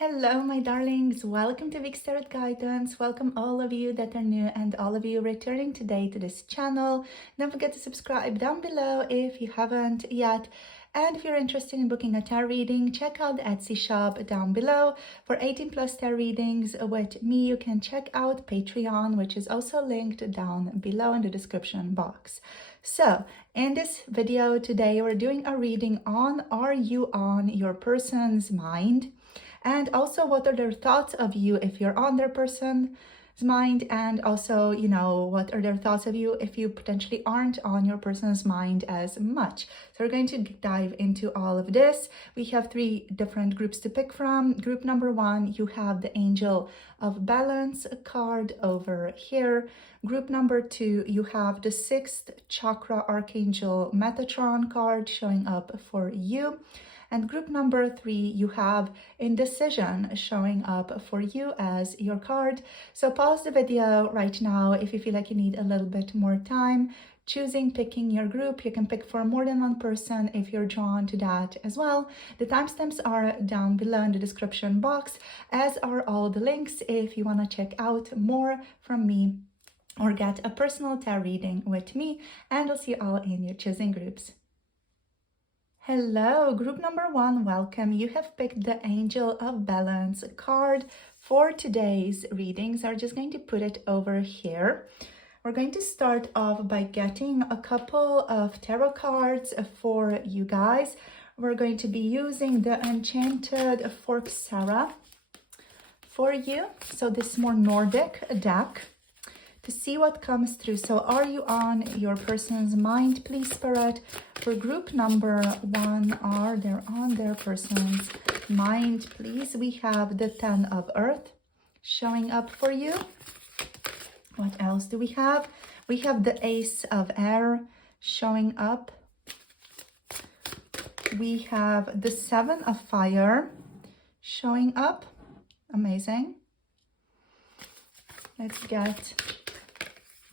Hello, my darlings. Welcome to Vic's Tarot Guidance. Welcome all of you that are new and all of you returning today to this channel. Don't forget to subscribe down below if you haven't yet. And if you're interested in booking a tarot reading, check out the Etsy shop down below. For 18 plus tarot readings with me, you can check out Patreon, which is also linked down below in the description box. So in this video today, we're doing a reading on Are You on Your Person's Mind? And also, what are their thoughts of you if you're on their person's mind? And also, what are their thoughts of you if you potentially aren't on your person's mind as much? So we're going to dive into all of this. We have 3 different groups to pick from. Group number 1, you have the Angel of Balance card over here. Group number 2, you have the 6th Chakra Archangel Metatron card showing up for you. And group number 3, you have Indecision showing up for you as your card. So pause the video right now if you feel like you need a little bit more time picking your group. You can pick for more than one person if you're drawn to that as well. The timestamps are down below in the description box, as are all the links if you want to check out more from me or get a personal tarot reading with me. And I'll see you all in your choosing groups. Hello, group number 1, welcome. You have picked the Angel of Balance card for today's readings. I'm just going to put it over here. We're going to start off by getting a couple of tarot cards for you guys. We're going to be using the Enchanted Fork Sarah for you. So this more Nordic deck, to see what comes through. So are you on your person's mind, please, Spirit? For group number 1, are they on their person's mind, please? We have the 10 of Earth showing up for you. What else do we have? We have the Ace of Air showing up. We have the 7 of Fire showing up. Amazing. Let's get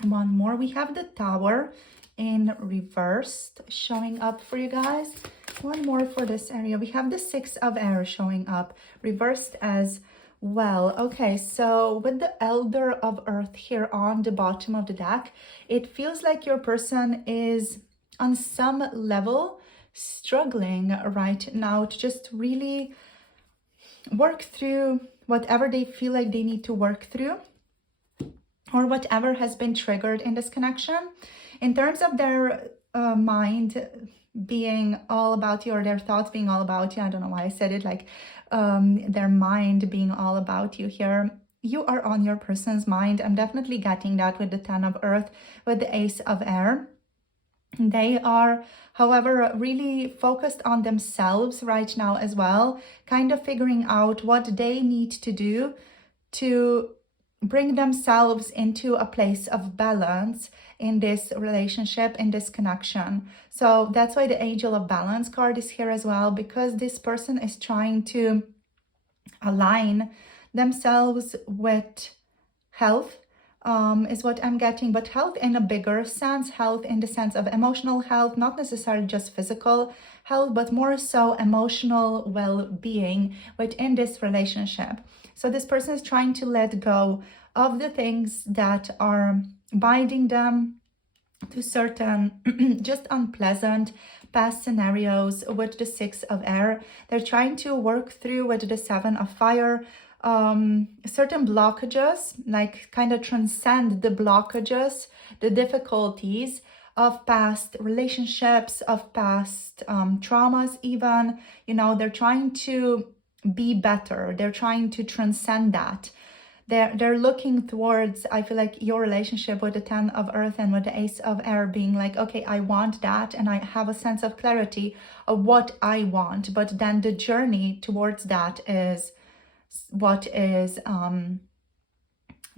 one more. We have the Tower in reversed showing up for you guys. One more for this area. We have the 6 of Air showing up reversed as well. Okay, so with the Elder of Earth here on the bottom of the deck, it feels like your person is on some level struggling right now to just really work through whatever they feel like they need to work through, or whatever has been triggered in this connection. In terms of their mind being all about you, or their thoughts being all about you, I don't know why I said it like their mind being all about you here. You are on your person's mind. I'm definitely getting that with the 10 of Earth, with the Ace of Air. They are, however, really focused on themselves right now as well, kind of figuring out what they need to do to bring themselves into a place of balance in this relationship, in this connection. So that's why the Angel of Balance card is here as well, because this person is trying to align themselves with health, is what I'm getting, but health in a bigger sense, health in the sense of emotional health, not necessarily just physical health, but more so emotional well-being within this relationship. So this person is trying to let go of the things that are binding them to certain just unpleasant past scenarios with the 6 of Air. They're trying to work through with the 7 of Fire certain blockages, like kind of transcend the blockages, the difficulties of past relationships, of past traumas even. They're trying to be better. They're trying to transcend that. They're looking towards, I feel like, your relationship with the 10 of Earth and with the Ace of Air being like, okay, I want that, and I have a sense of clarity of what I want. But then the journey towards that is what is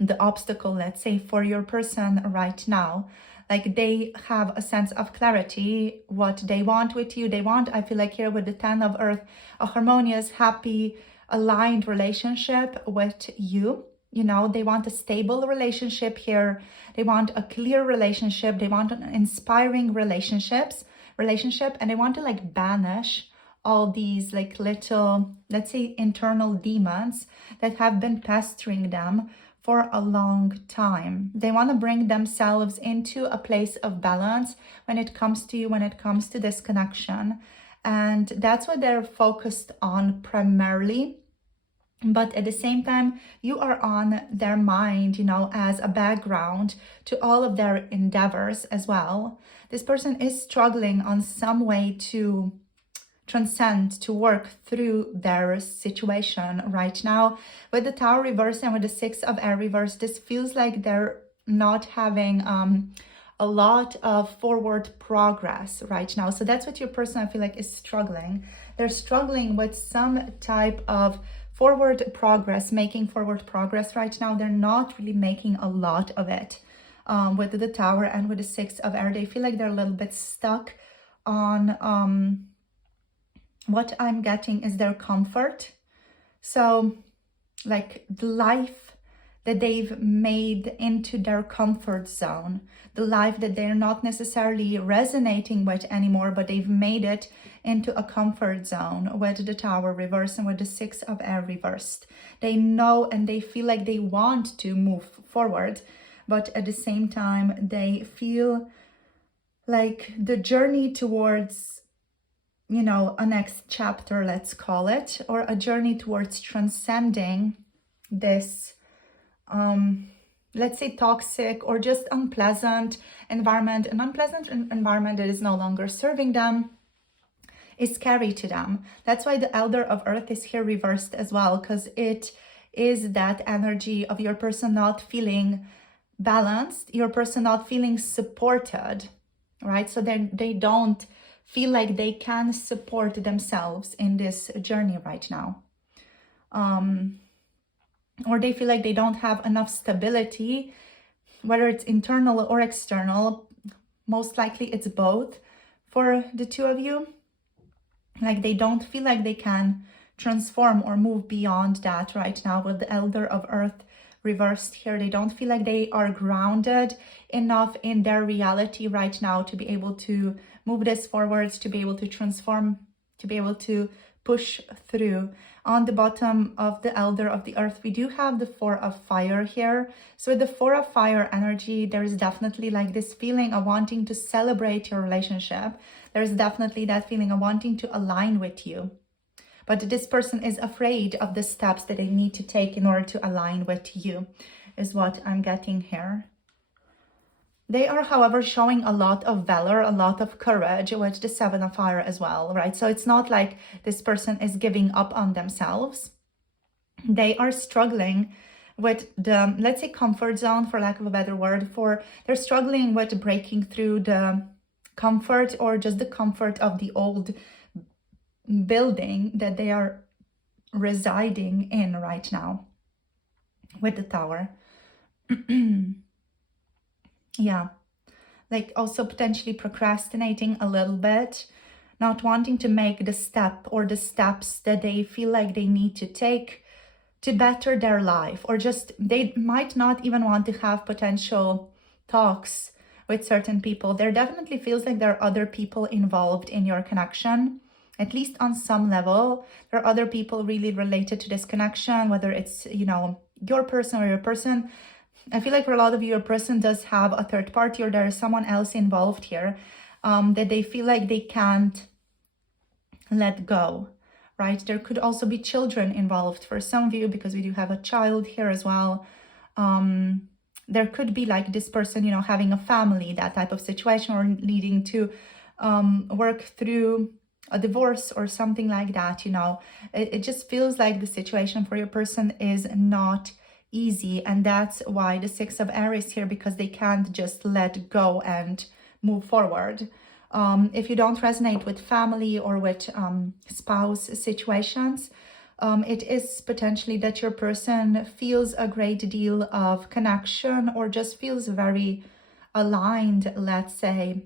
the obstacle, let's say, for your person right now. Like, they have a sense of clarity, what they want with you. They want, I feel like here with the 10 of Earth, a harmonious, happy, aligned relationship with you. They want a stable relationship here. They want a clear relationship. They want an inspiring relationship, and they want to like banish all these like little, let's say, internal demons that have been pestering them for a long time. They want to bring themselves into a place of balance when it comes to you, when it comes to this connection. And that's what they're focused on primarily. But at the same time, you are on their mind, you know, as a background to all of their endeavors as well. This person is struggling on some way to transcend, to work through their situation right now. With the Tower reverse and with the Six of Air reverse, this feels like they're not having a lot of forward progress right now. So that's what your person, I feel like, is struggling. They're struggling with some type of forward progress, making forward progress right now. They're not really making a lot of it. With the Tower and with the Six of Air, they feel like they're a little bit stuck on what I'm getting is their comfort. So like the life that they've made into their comfort zone, the life that they're not necessarily resonating with anymore, but they've made it into a comfort zone with the Tower reversed and with the Six of Air reversed. They know and they feel like they want to move forward, but at the same time, they feel like the journey towards, you know, a next chapter, let's call it, or a journey towards transcending this, let's say, toxic or just unpleasant environment, an unpleasant environment that is no longer serving them, is scary to them. That's why the Elder of Earth is here reversed as well, because it is that energy of your person not feeling balanced, your person not feeling supported, right? So they don't feel like they can support themselves in this journey right now. Or they feel like they don't have enough stability, whether it's internal or external. Most likely it's both for the two of you. Like they don't feel like they can transform or move beyond that right now with the Elder of Earth reversed here. They don't feel like they are grounded enough in their reality right now to be able to move this forwards, to be able to transform, to be able to push through. On the bottom of the Elder of the Earth, we do have the Four of Fire here. So with the Four of Fire energy, there is definitely like this feeling of wanting to celebrate your relationship. There's definitely that feeling of wanting to align with you. But this person is afraid of the steps that they need to take in order to align with you, is what I'm getting here. They are, however, showing a lot of valor, a lot of courage with the Seven of Fire as well, right? So it's not like this person is giving up on themselves. They are struggling with the, let's say, comfort zone, for lack of a better word, they're struggling with breaking through the comfort or just the comfort of the old building that they are residing in right now with the Tower. Yeah, like also potentially procrastinating a little bit, not wanting to make the step or the steps that they feel like they need to take to better their life, or just they might not even want to have potential talks with certain people. There definitely feels like there are other people involved in your connection, at least on some level. There are other people really related to this connection, whether it's, you know, your person or your person. I feel like for a lot of you, your person does have a third party, or there is someone else involved here that they feel like they can't let go, right? There could also be children involved for some of you, because we do have a child here as well. There could be like this person, you know, having a family, that type of situation, or needing to work through a divorce or something like that, you know. It just feels like the situation for your person is not easy, and that's why the Six of Air is here, because they can't just let go and move forward. If you don't resonate with family or with spouse situations, it is potentially that your person feels a great deal of connection, or just feels very aligned, let's say,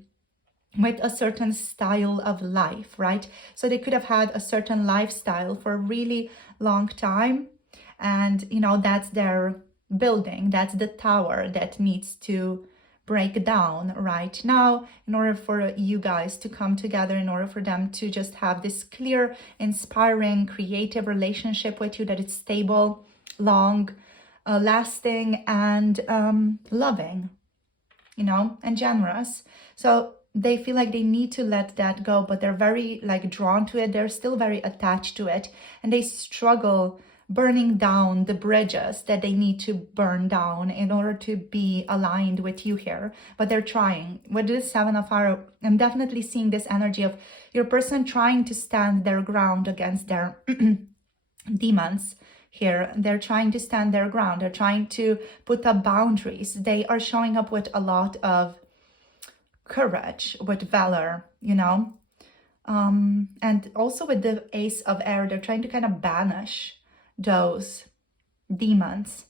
with a certain style of life, right? So they could have had a certain lifestyle for a really long time, and, you know, that's their building, that's the tower that needs to break down right now in order for you guys to come together, in order for them to just have this clear, inspiring, creative relationship with you that is stable, long, lasting, and loving, you know, and generous. So they feel like they need to let that go, but they're very like drawn to it. They're still very attached to it, and they struggle burning down the bridges that they need to burn down in order to be aligned with you here. But they're trying. With this Seven of Fire, I'm definitely seeing this energy of your person trying to stand their ground against their demons here. They're trying to stand their ground. They're trying to put up boundaries. They are showing up with a lot of courage, with valor, you know, and also with the Ace of Air, they're trying to kind of banish those demons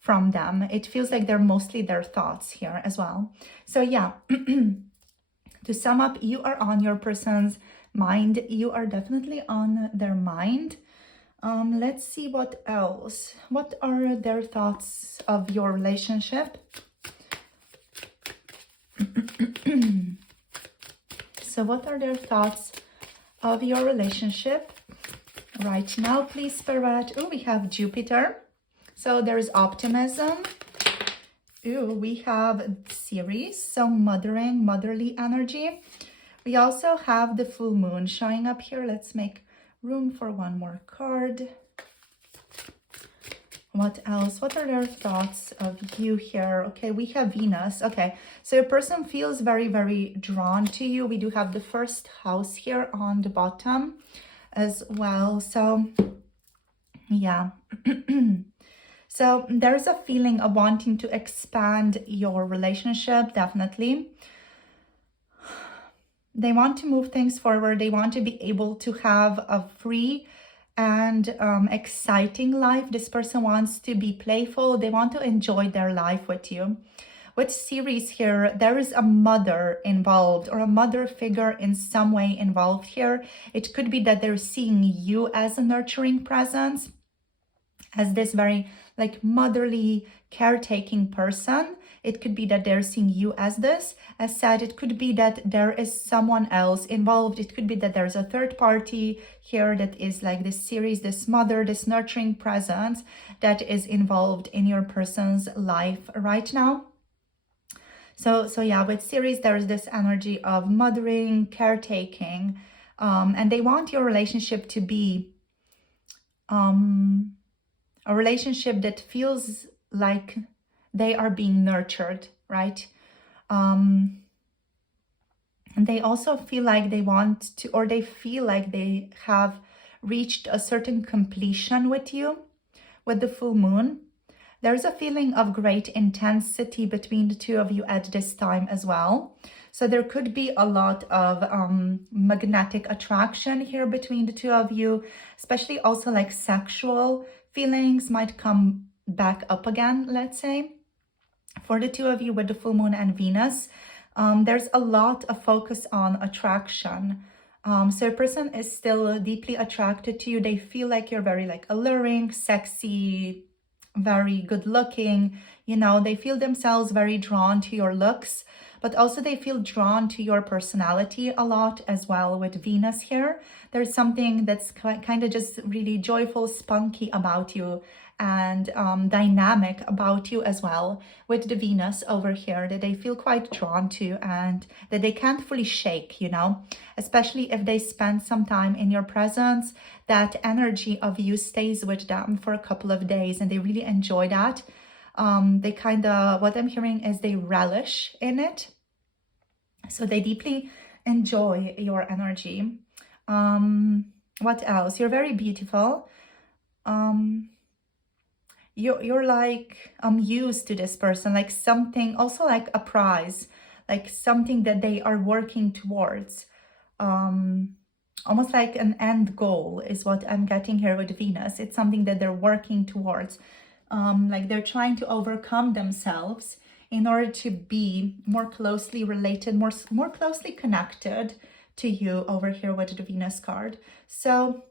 from them. It feels like they're mostly their thoughts here as well. So yeah, to sum up, you are on your person's mind. You are definitely on their mind. Let's see what else. What are their thoughts of your relationship? So what are their thoughts of your relationship right now, please, Spirit? Oh, we have Jupiter. So there's optimism. Ooh, we have Ceres, so mothering, motherly energy. We also have the full moon showing up here. Let's make room for one more card. What else? What are their thoughts of you here? Okay, we have Venus. Okay, so your person feels very, very drawn to you. We do have the first house here on the bottom as well. So, yeah. So there's a feeling of wanting to expand your relationship, definitely. They want to move things forward. They want to be able to have a free and exciting life. This person wants to be playful. They want to enjoy their life with you. With Ceres here, there is a mother involved, or a mother figure in some way involved here. It could be that they're seeing you as a nurturing presence, as this very like motherly, caretaking person. It could be that they're seeing you as this. As said, it could be that there is someone else involved. It could be that there's a third party here that is like this Ceres, this mother, this nurturing presence that is involved in your person's life right now. So yeah, with Ceres, there's this energy of mothering, caretaking, and they want your relationship to be a relationship that feels like they are being nurtured, right? And they also feel like they want to, or they feel like they have reached a certain completion with you. With the full moon, there's a feeling of great intensity between the two of you at this time as well. So there could be a lot of magnetic attraction here between the two of you, especially also like sexual feelings might come back up again, let's say. For the two of you with the full moon and Venus, there's a lot of focus on attraction. So a person is still deeply attracted to you. They feel like you're very like alluring, sexy, very good looking. You know, they feel themselves very drawn to your looks, but also they feel drawn to your personality a lot as well with Venus here. There's something that's kind of just really joyful, spunky about you, and dynamic about you as well with the Venus over here that they feel quite drawn to and that they can't fully shake, you know, especially if they spend some time in your presence. That energy of you stays with them for a couple of days and they really enjoy that. They kind of, what I'm hearing is they relish in it. So they deeply enjoy your energy. What else? You're very beautiful. You're like used to this person, like something, also like a prize, like something that they are working towards. Almost like an end goal is what I'm getting here with Venus. It's something that they're working towards. Like they're trying to overcome themselves in order to be more closely related, more closely connected to you over here with the Venus card. So,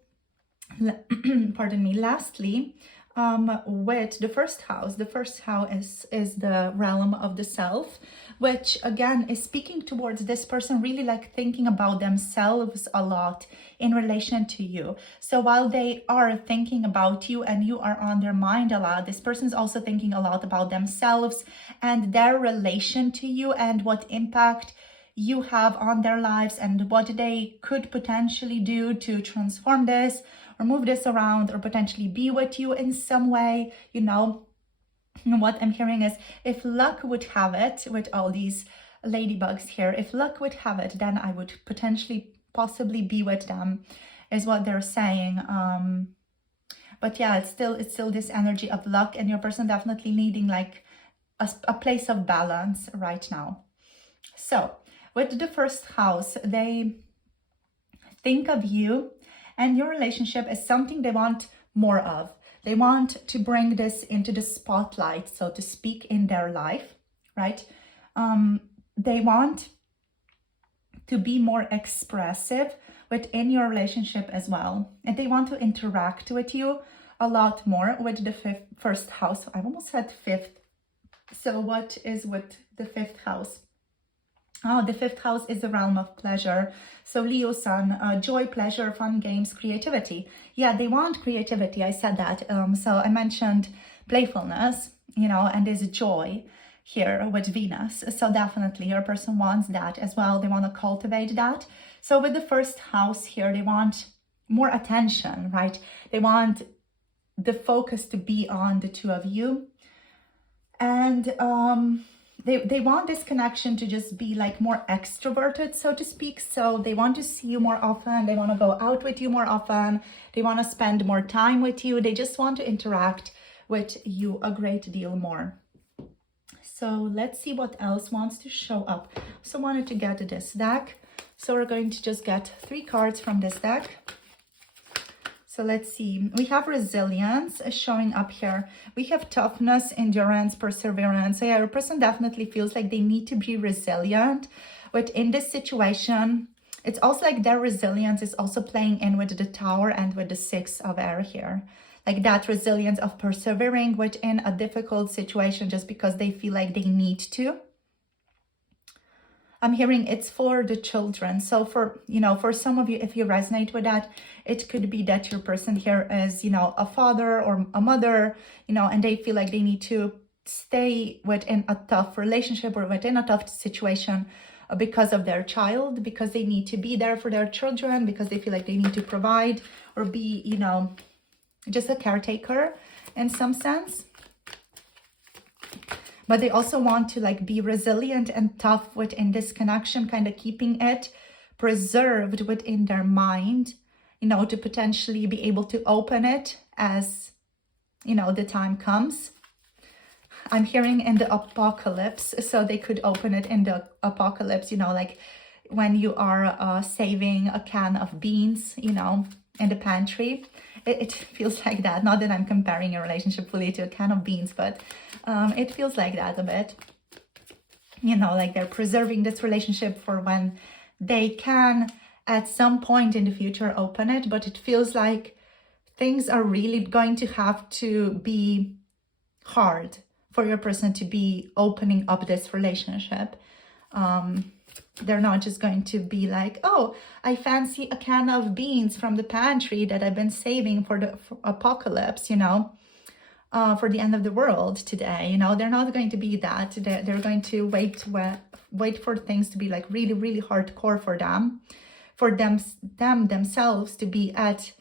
pardon me, lastly, with the first house. The first house is the realm of the self, which again is speaking towards this person really like thinking about themselves a lot in relation to you. So while they are thinking about you and you are on their mind a lot, this person is also thinking a lot about themselves and their relation to you and what impact you have on their lives and what they could potentially do to transform this or move this around or potentially be with you in some way. You know, what I'm hearing is, if luck would have it, with all these ladybugs here, if luck would have it, then I would potentially possibly be with them, is what they're saying. But yeah, it's still this energy of luck, and your person definitely needing like a place of balance right now. So with the first house, they think of you and your relationship as something they want more of. They want to bring this into the spotlight, so to speak, in their life, right? They want to be more expressive within your relationship as well. And they want to interact with you a lot more with the first house. I almost said fifth. So what is with the fifth house? Oh, the fifth house is the realm of pleasure. So Leo Sun, joy, pleasure, fun, games, creativity. Yeah, they want creativity. I said that. So I mentioned playfulness, you know, and there's joy here with Venus. So definitely your person wants that as well. They want to cultivate that. So with the first house here, they want more attention, right? They want the focus to be on the two of you. And they want this connection to just be like more extroverted, so to speak. So they want to see you more often. They want to go out with you more often. They want to spend more time with you. They just want to interact with you a great deal more. So let's see what else wants to show up. So I wanted to get this deck. So we're going to just get 3 cards from this deck. So let's see, we have resilience showing up here. We have toughness, endurance, perseverance. So yeah, your person definitely feels like they need to be resilient. But in this situation, it's also like their resilience is also playing in with the Tower and with the 6 of air here. Like that resilience of persevering within a difficult situation just because they feel like they need to. I'm hearing it's for the children. So for, you know, for some of you, if you resonate with that, it could be that your person here is, you know, a father or a mother, you know, and they feel like they need to stay within a tough relationship or within a tough situation because of their child, because they need to be there for their children, because they feel like they need to provide or be, you know, just a caretaker in some sense. But they also want to like be resilient and tough within this connection, kind of keeping it preserved within their mind, you know, to potentially be able to open it as, you know, the time comes. I'm hearing in the apocalypse, so they could open it in the apocalypse, you know, like when you are saving a can of beans, you know, in the pantry. It feels like that. Not that I'm comparing your relationship fully to a can of beans, but it feels like that a bit. You know, like they're preserving this relationship for when they can at some point in the future open it, but it feels like things are really going to have to be hard for your person to be opening up this relationship. They're not just going to be like, oh, I fancy a can of beans from the pantry that I've been saving for the apocalypse, you know, for the end of the world today. You know, they're not going to be that. They're going to wait for things to be like really, really hardcore for them, themselves to be at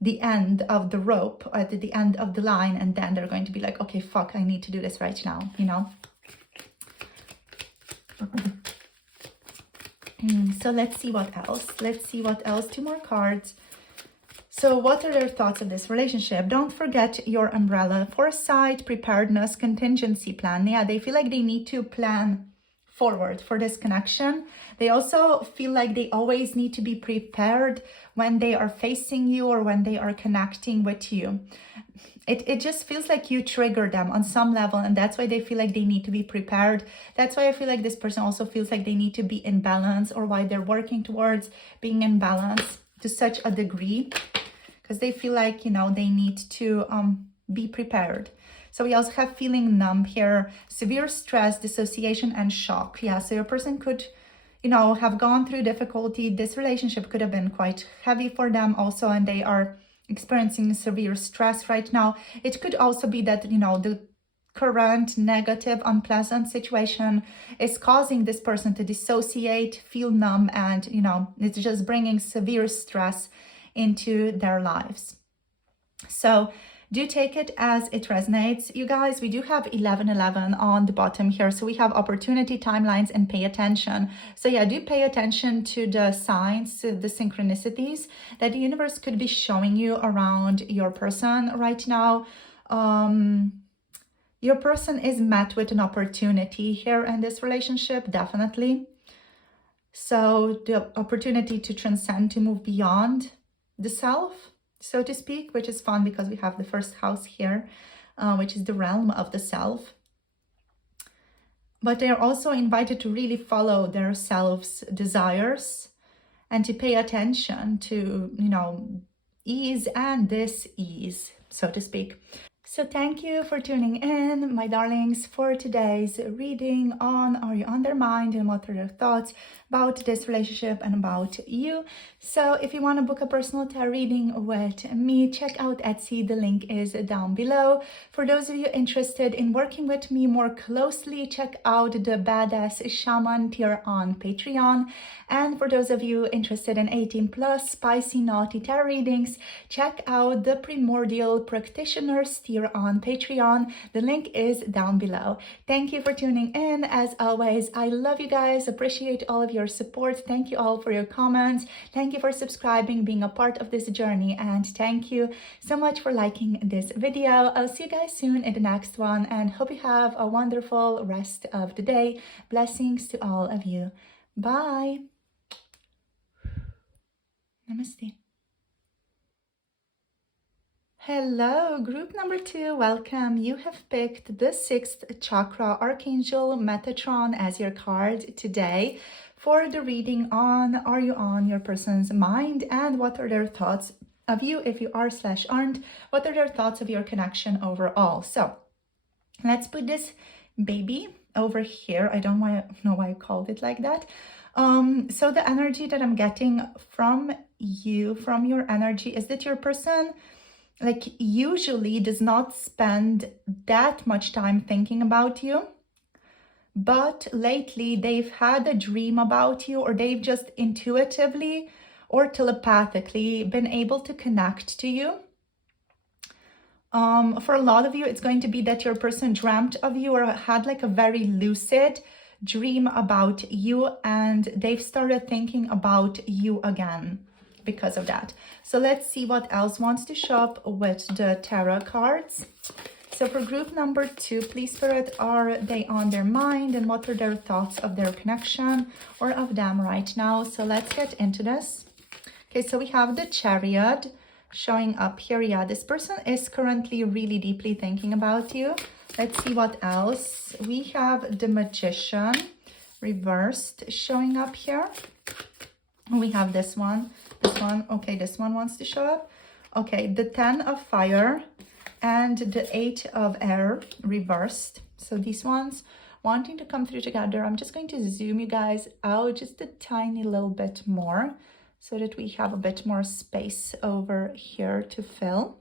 the end of the rope, at the end of the line, and then they're going to be like, okay, fuck, I need to do this right now, you know. So let's see what else. Let's see what else. 2 more cards. So what are their thoughts of this relationship? Don't forget your umbrella. Foresight, preparedness, contingency plan. Yeah, they feel like they need to plan forward for this connection. They also feel like they always need to be prepared when they are facing you or when they are connecting with you. It just feels like you trigger them on some level, and that's why they feel like they need to be prepared. That's why I feel like this person also feels like they need to be in balance, or why they're working towards being in balance to such a degree, because they feel like, you know, they need to be prepared. So we also have feeling numb here, severe stress, dissociation, and shock. Yeah, so your person could, you know, have gone through difficulty. This relationship could have been quite heavy for them also, and they are experiencing severe stress right now. It could also be that, you know, the current negative, unpleasant situation is causing this person to dissociate, feel numb, and, you know, it's just bringing severe stress into their lives. So do take it as it resonates. You guys, we do have 1111 on the bottom here. So we have opportunity, timelines, and pay attention. So yeah, do pay attention to the signs, to the synchronicities that the universe could be showing you around your person right now. Your person is met with an opportunity here in this relationship, definitely. So the opportunity to transcend, to move beyond the self, so to speak, which is fun because we have the first house here, which is the realm of the self. But they are also invited to really follow their self's desires and to pay attention to, you know, ease and dis-ease, so to speak. So thank you for tuning in, my darlings, for today's reading on Are You on Their Mind and what are their thoughts about this relationship and about you. So if you want to book a personal tarot reading with me, check out Etsy. The link is down below. For those of you interested in working with me more closely, check out the Badass Shaman tier on Patreon. And for those of you interested in 18 plus spicy naughty tarot readings, check out the Primordial Practitioners tier on Patreon. The link is down below. Thank you for tuning in. As always, I love you guys, appreciate all of your support. Thank you all for your comments. Thank you for subscribing, being a part of this journey, and thank you so much for liking this video. I'll see you guys soon in the next one, and hope you have a wonderful rest of the day. Blessings to all of you. Bye. Namaste. Hello, group number 2, welcome. You have picked the 6th chakra, Archangel Metatron, as your card today for the reading on Are You on Your Person's Mind and what are their thoughts of you if you are / aren't, what are their thoughts of your connection overall. So let's put this baby over here. I don't know why I called it like that. So the energy that I'm getting from you, from your energy, is that your person like usually does not spend that much time thinking about you, but lately they've had a dream about you, or they've just intuitively or telepathically been able to connect to you. For a lot of you, it's going to be that your person dreamt of you or had like a very lucid dream about you, and they've started thinking about you again because of that. So let's see what else wants to show up with the tarot cards. So for group number 2, please, Spirit, are they on their mind and what are their thoughts of their connection or of them right now? So let's get into this. Okay, so we have the Chariot showing up here. Yeah, this person is currently really deeply thinking about you. Let's see what else. We have the Magician reversed showing up here. We have this one. Okay, this one wants to show up. Okay, the 10 of Fire and the 8 of Air reversed. So these ones wanting to come through together. I'm just going to zoom you guys out just a tiny little bit more so that we have a bit more space over here to fill.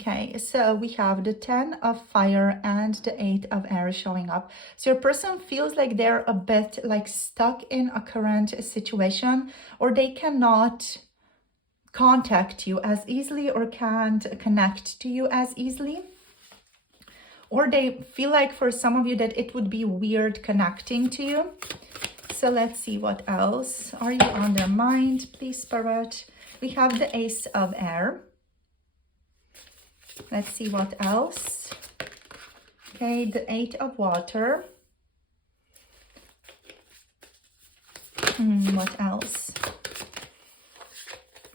Okay, so we have the 10 of Fire and the 8 of Air showing up. So your person feels like they're a bit like stuck in a current situation, or they cannot contact you as easily or can't connect to you as easily. Or they feel like for some of you that it would be weird connecting to you. So let's see what else. Are you on their mind, please, Spirit? We have the Ace of Air. Let's see what else. Okay, the 8 of Water. What else?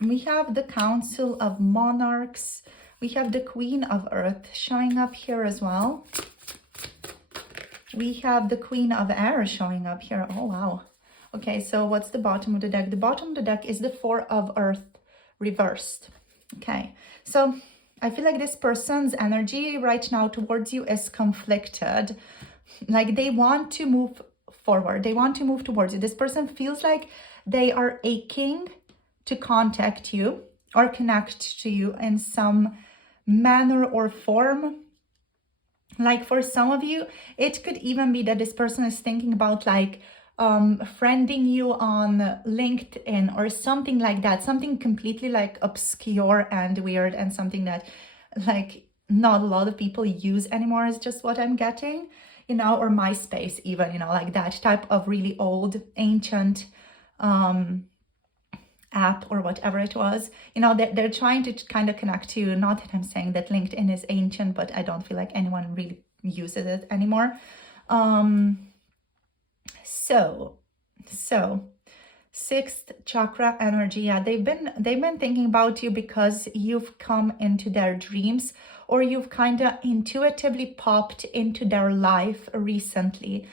We have the Council of Monarchs. We have the Queen of Earth showing up here as well. We have the Queen of Air showing up here. Oh, wow. Okay, so what's the bottom of the deck? The bottom of the deck is the 4 of Earth reversed. Okay, so I feel like this person's energy right now towards you is conflicted. Like they want to move forward. They want to move towards you. This person feels like they are aching to contact you or connect to you in some manner or form. Like for some of you, it could even be that this person is thinking about like friending you on LinkedIn or something like that, something completely like obscure and weird and something that like not a lot of people use anymore is just what I'm getting, you know, or MySpace even, you know, like that type of really old, ancient app or whatever it was, you know, they're trying to kind of connect to you. Not that I'm saying that LinkedIn is ancient, but I don't feel like anyone really uses it anymore. So sixth chakra energy, yeah, they've been thinking about you because you've come into their dreams or you've kind of intuitively popped into their life recently.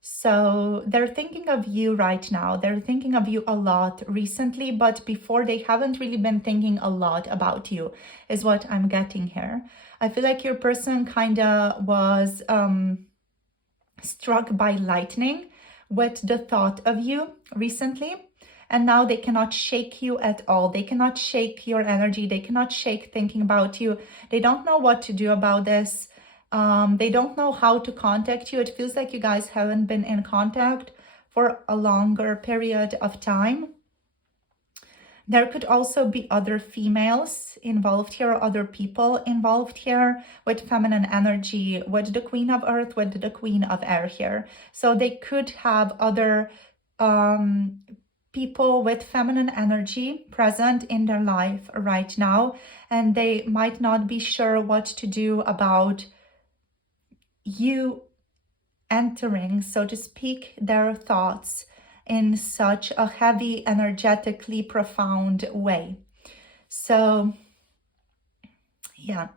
So they're thinking of you right now. They're thinking of you a lot recently, but before they haven't really been thinking a lot about you, is what I'm getting here. I feel like your person kind of was struck by lightning with the thought of you recently, and now they cannot shake you at all. They cannot shake your energy. They cannot shake thinking about you. They don't know what to do about this. They don't know how to contact you. It feels like you guys haven't been in contact for a longer period of time. There could also be other females involved here, or other people involved here with feminine energy, with the Queen of Earth, with the Queen of Air here. So they could have other people with feminine energy present in their life right now, and they might not be sure what to do about you entering, so to speak, their thoughts in such a heavy, energetically profound way. So yeah,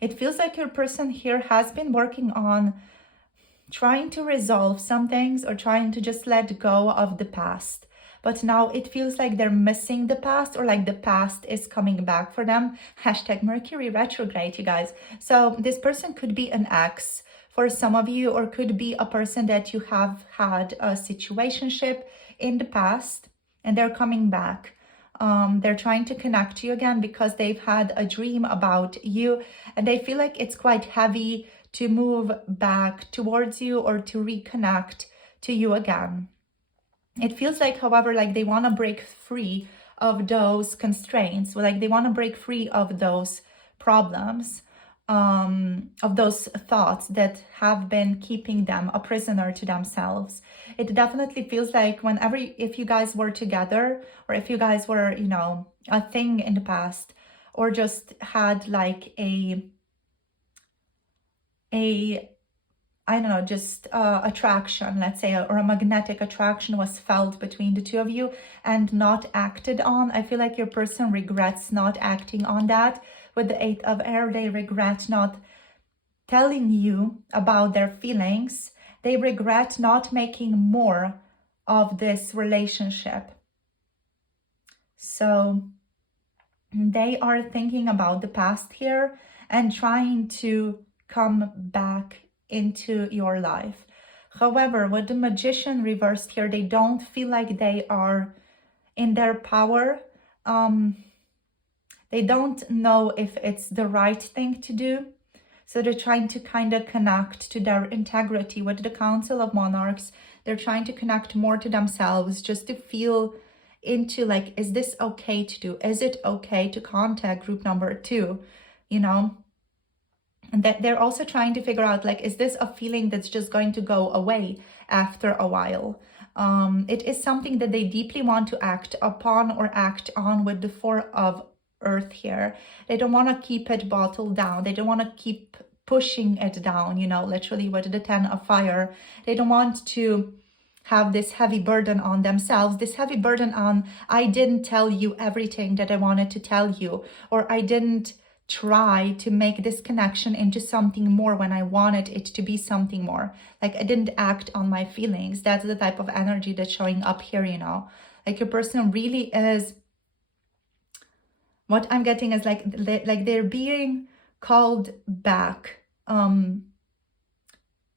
it feels like your person here has been working on trying to resolve some things or trying to just let go of the past. But now it feels like they're missing the past, or like the past is coming back for them. Hashtag Mercury retrograde, you guys. So this person could be an ex for some of you, or could be a person that you have had a situationship in the past and they're coming back. They're trying to connect to you again because they've had a dream about you and they feel like it's quite heavy to move back towards you or to reconnect to you again. It feels like, however, like they want to break free of those constraints, like they want to break free of those problems, of those thoughts that have been keeping them a prisoner to themselves. It definitely feels like whenever, if you guys were together, or if you guys were, you know, a thing in the past, or just had like a I don't know, just attraction, let's say, or a magnetic attraction was felt between the two of you and not acted on. I feel like your person regrets not acting on that. With the Eight of Air, they regret not telling you about their feelings. They regret not making more of this relationship. So they are thinking about the past here and trying to come back into your life. However, with the Magician reversed here, they don't feel like they are in their power. They don't know if it's the right thing to do. So they're trying to kind of connect to their integrity. With the Council of Monarchs, they're trying to connect more to themselves, just to feel into like, is this okay to do? Is it okay to contact group number 2? You know? And that they're also trying to figure out, like, is this a feeling that's just going to go away after a while? It is something that they deeply want to act upon or act on with the Four of Earth here. They don't want to keep it bottled down. They don't want to keep pushing it down, you know, literally with the Ten of Fire. They don't want to have this heavy burden on themselves, this heavy burden on, I didn't tell you everything that I wanted to tell you, or I didn't try to make this connection into something more when I wanted it to be something more. Like I didn't act on my feelings. That's the type of energy that's showing up here, you know. Like your person really is what I'm getting is like they're being called back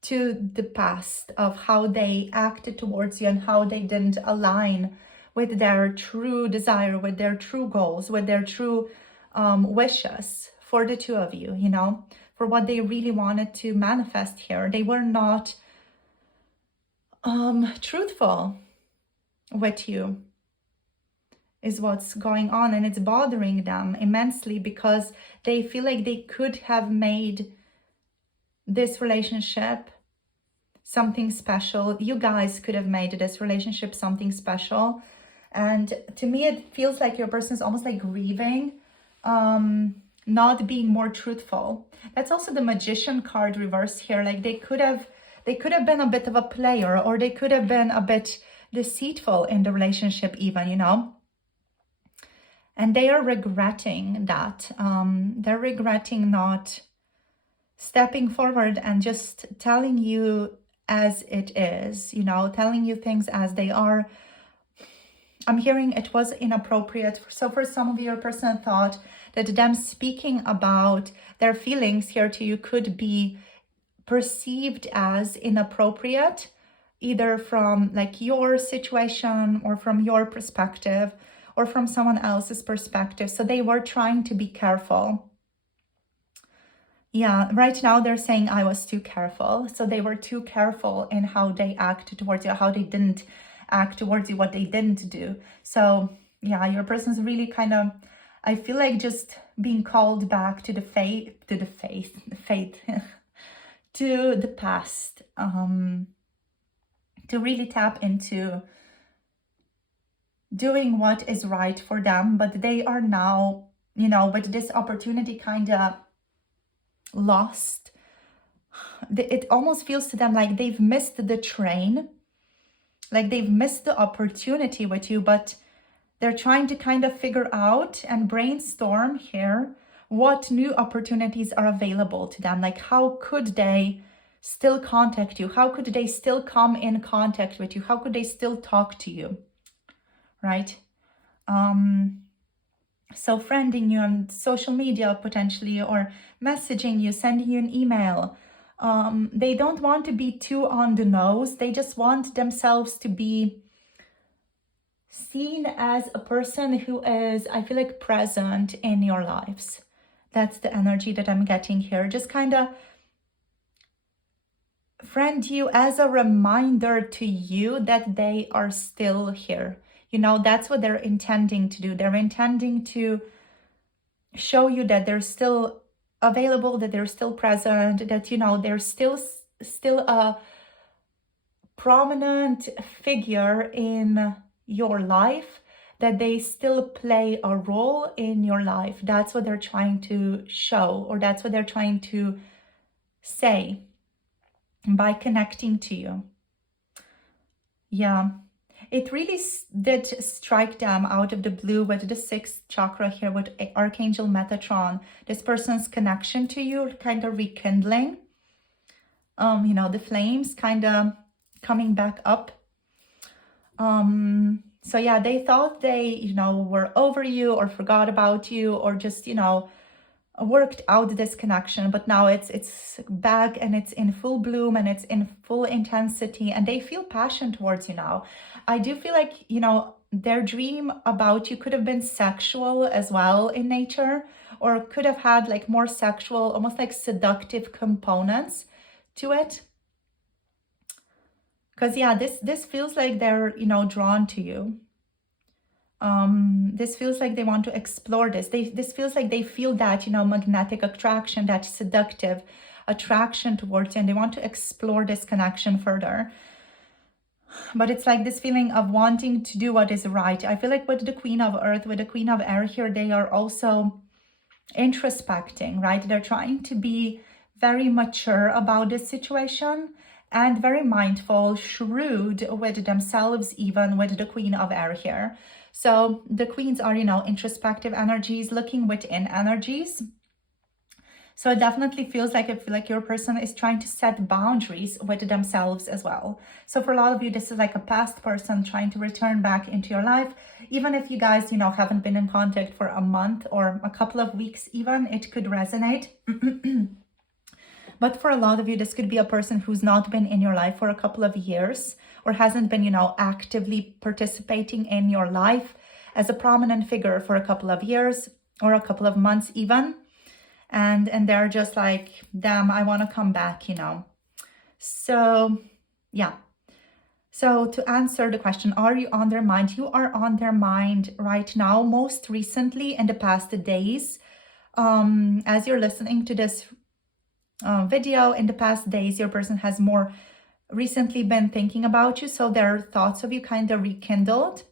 to the past of how they acted towards you and how they didn't align with their true desire, with their true goals, with their true wishes for the two of you, you know, for what they really wanted to manifest here. They were not truthful with you, is what's going on, and it's bothering them immensely because they feel like they could have made this relationship something special. You guys could have made this relationship something special. And to me, it feels like your person is almost like grieving, not being more truthful. That's also the Magician card reversed here. Like they could have been a bit of a player, or they could have been a bit deceitful in the relationship even, you know. And they are regretting that. They're regretting not stepping forward and just telling you as it is, you know, telling you things as they are. I'm hearing it was inappropriate. So for some of you, your person thought that them speaking about their feelings here to you could be perceived as inappropriate, either from like your situation or from your perspective or from someone else's perspective. So they were trying to be careful. Yeah, right now they're saying I was too careful. So they were too careful in how they acted towards you, how they didn't act towards you, what they didn't do. So yeah, your person's really kind of, I feel like just being called back to the faith, to the past, to really tap into doing what is right for them. But they are now, you know, with this opportunity kind of lost. It almost feels to them like they've missed the train, like they've missed the opportunity with you, but they're trying to kind of figure out and brainstorm here what new opportunities are available to them. Like how could they still contact you? How could they still come in contact with you? How could they still talk to you? Right? So friending you on social media potentially, or messaging you, sending you an email. They don't want to be too on the nose. They just want themselves to be seen as a person who is, I feel like, present in your lives. That's the energy that I'm getting here. Just kind of friend you as a reminder to you that they are still here. You know, that's what they're intending to do. They're intending to show you that they're still available, that they're still present, that, you know, they're still a prominent figure in your life, that they still play a role in your life. That's what they're trying to show, or that's what they're trying to say by connecting to you. Yeah. It really did strike them out of the blue with the 6th chakra here with Archangel Metatron. This person's connection to you kind of rekindling. You know, the flames kind of coming back up. So yeah, they thought they, you know, were over you or forgot about you, or just, you know, worked out this connection, but now it's back and it's in full bloom and it's in full intensity, and they feel passion towards you now. I do feel like, you know, their dream about you could have been sexual as well in nature, or could have had like more sexual, almost like seductive components to it. Because yeah, this feels like they're, you know, drawn to you. This feels like they want to explore this. This feels like they feel that, you know, magnetic attraction, that seductive attraction towards you, and they want to explore this connection further. But it's like this feeling of wanting to do what is right. I feel like with the Queen of Earth, with the Queen of Air here, they are also introspecting, right? They're trying to be very mature about this situation and very mindful, shrewd with themselves, even with the Queen of Air here. So the queens are, you know, introspective energies, looking within energies. So it definitely feels like, I feel like your person is trying to set boundaries with themselves as well. So for a lot of you, this is like a past person trying to return back into your life. Even if you guys, you know, haven't been in contact for a month or a couple of weeks even, it could resonate. But for a lot of you, this could be a person who's not been in your life for a couple of years or hasn't been, you know, actively participating in your life as a prominent figure for a couple of years or a couple of months even. And they're just like, damn, I want to come back, you know. So yeah. So to answer the question, are you on their mind? You are on their mind right now, most recently in the past days. As you're listening to this video, in the past days, your person has more recently been thinking about you. So their thoughts of you kind of rekindled.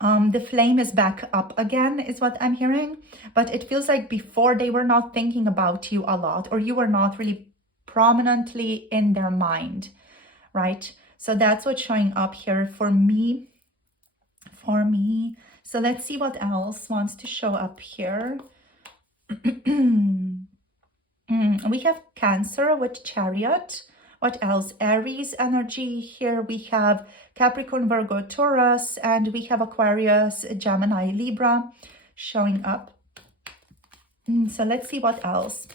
The flame is back up again is what I'm hearing, but it feels like before they were not thinking about you a lot, or you were not really prominently in their mind, right? So that's what's showing up here for me. So let's see what else wants to show up here. We have Cancer with Chariot. What else? Aries energy. Here we have Capricorn, Virgo, Taurus, and we have Aquarius, Gemini, Libra showing up. So let's see what else.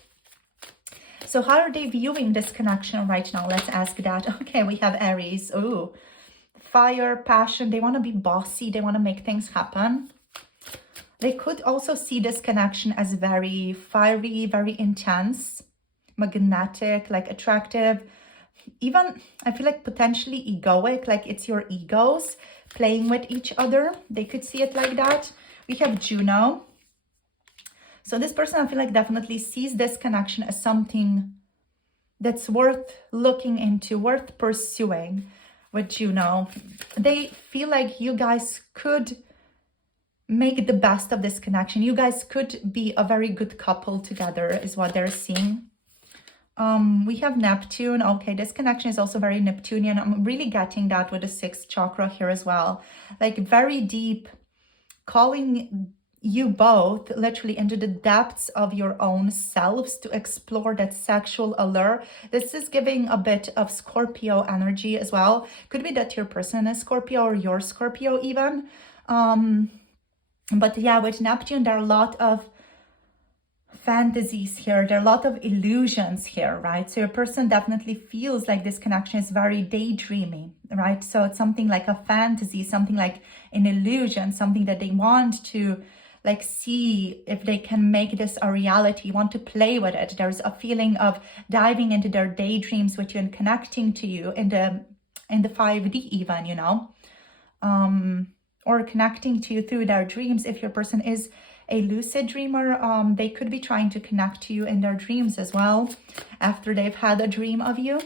So how are they viewing this connection right now? Let's ask that. Okay, we have Aries. Ooh, fire, passion. They want to be bossy. They want to make things happen. They could also see this connection as very fiery, very intense, magnetic, like attractive. Even, I feel like potentially egoic, like it's your egos playing with each other. They could see it like that. We have Juno. So this person, I feel like, definitely sees this connection as something that's worth looking into, worth pursuing with Juno. They feel like you guys could make the best of this connection. You guys could be a very good couple together is what they're seeing. We have Neptune. Okay, this connection is also very Neptunian. I'm really getting that with the 6th chakra here as well. Like very deep, calling you both literally into the depths of your own selves to explore that sexual allure. This is giving a bit of Scorpio energy as well. Could be that your person is Scorpio or you're Scorpio even. But yeah, with Neptune, there are a lot of fantasies here. There are a lot of illusions here, right? So your person definitely feels like this connection is very daydreamy, right? So it's something like a fantasy, something like an illusion, something that they want to like see if they can make this a reality, want to play with it. There's a feeling of diving into their daydreams with you and connecting to you in the 5D even, you know, or connecting to you through their dreams. If your person is a lucid dreamer, they could be trying to connect to you in their dreams as well after they've had a dream of you.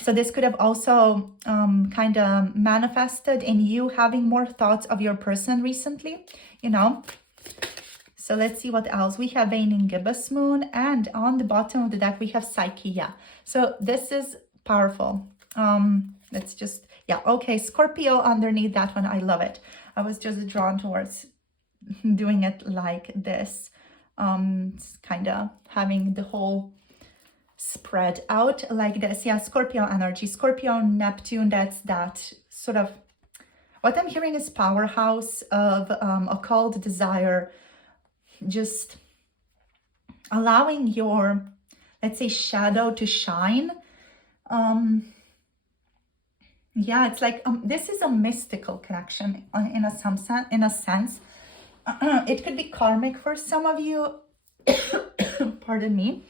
So this could have also kind of manifested in you having more thoughts of your person recently, you know. So let's see what else. We have waning gibbous moon, and on the bottom of the deck we have Psyche. Yeah, so this is powerful. Let's just, yeah, okay, Scorpio underneath that one. I love it. I was just drawn towards doing it like this, kind of having the whole spread out like this. Yeah, Scorpio energy, Scorpio, Neptune, that's that sort of, what I'm hearing is powerhouse of occult desire, just allowing your, let's say, shadow to shine. Yeah, it's like this is a mystical connection in a sense. It could be karmic for some of you. Pardon me.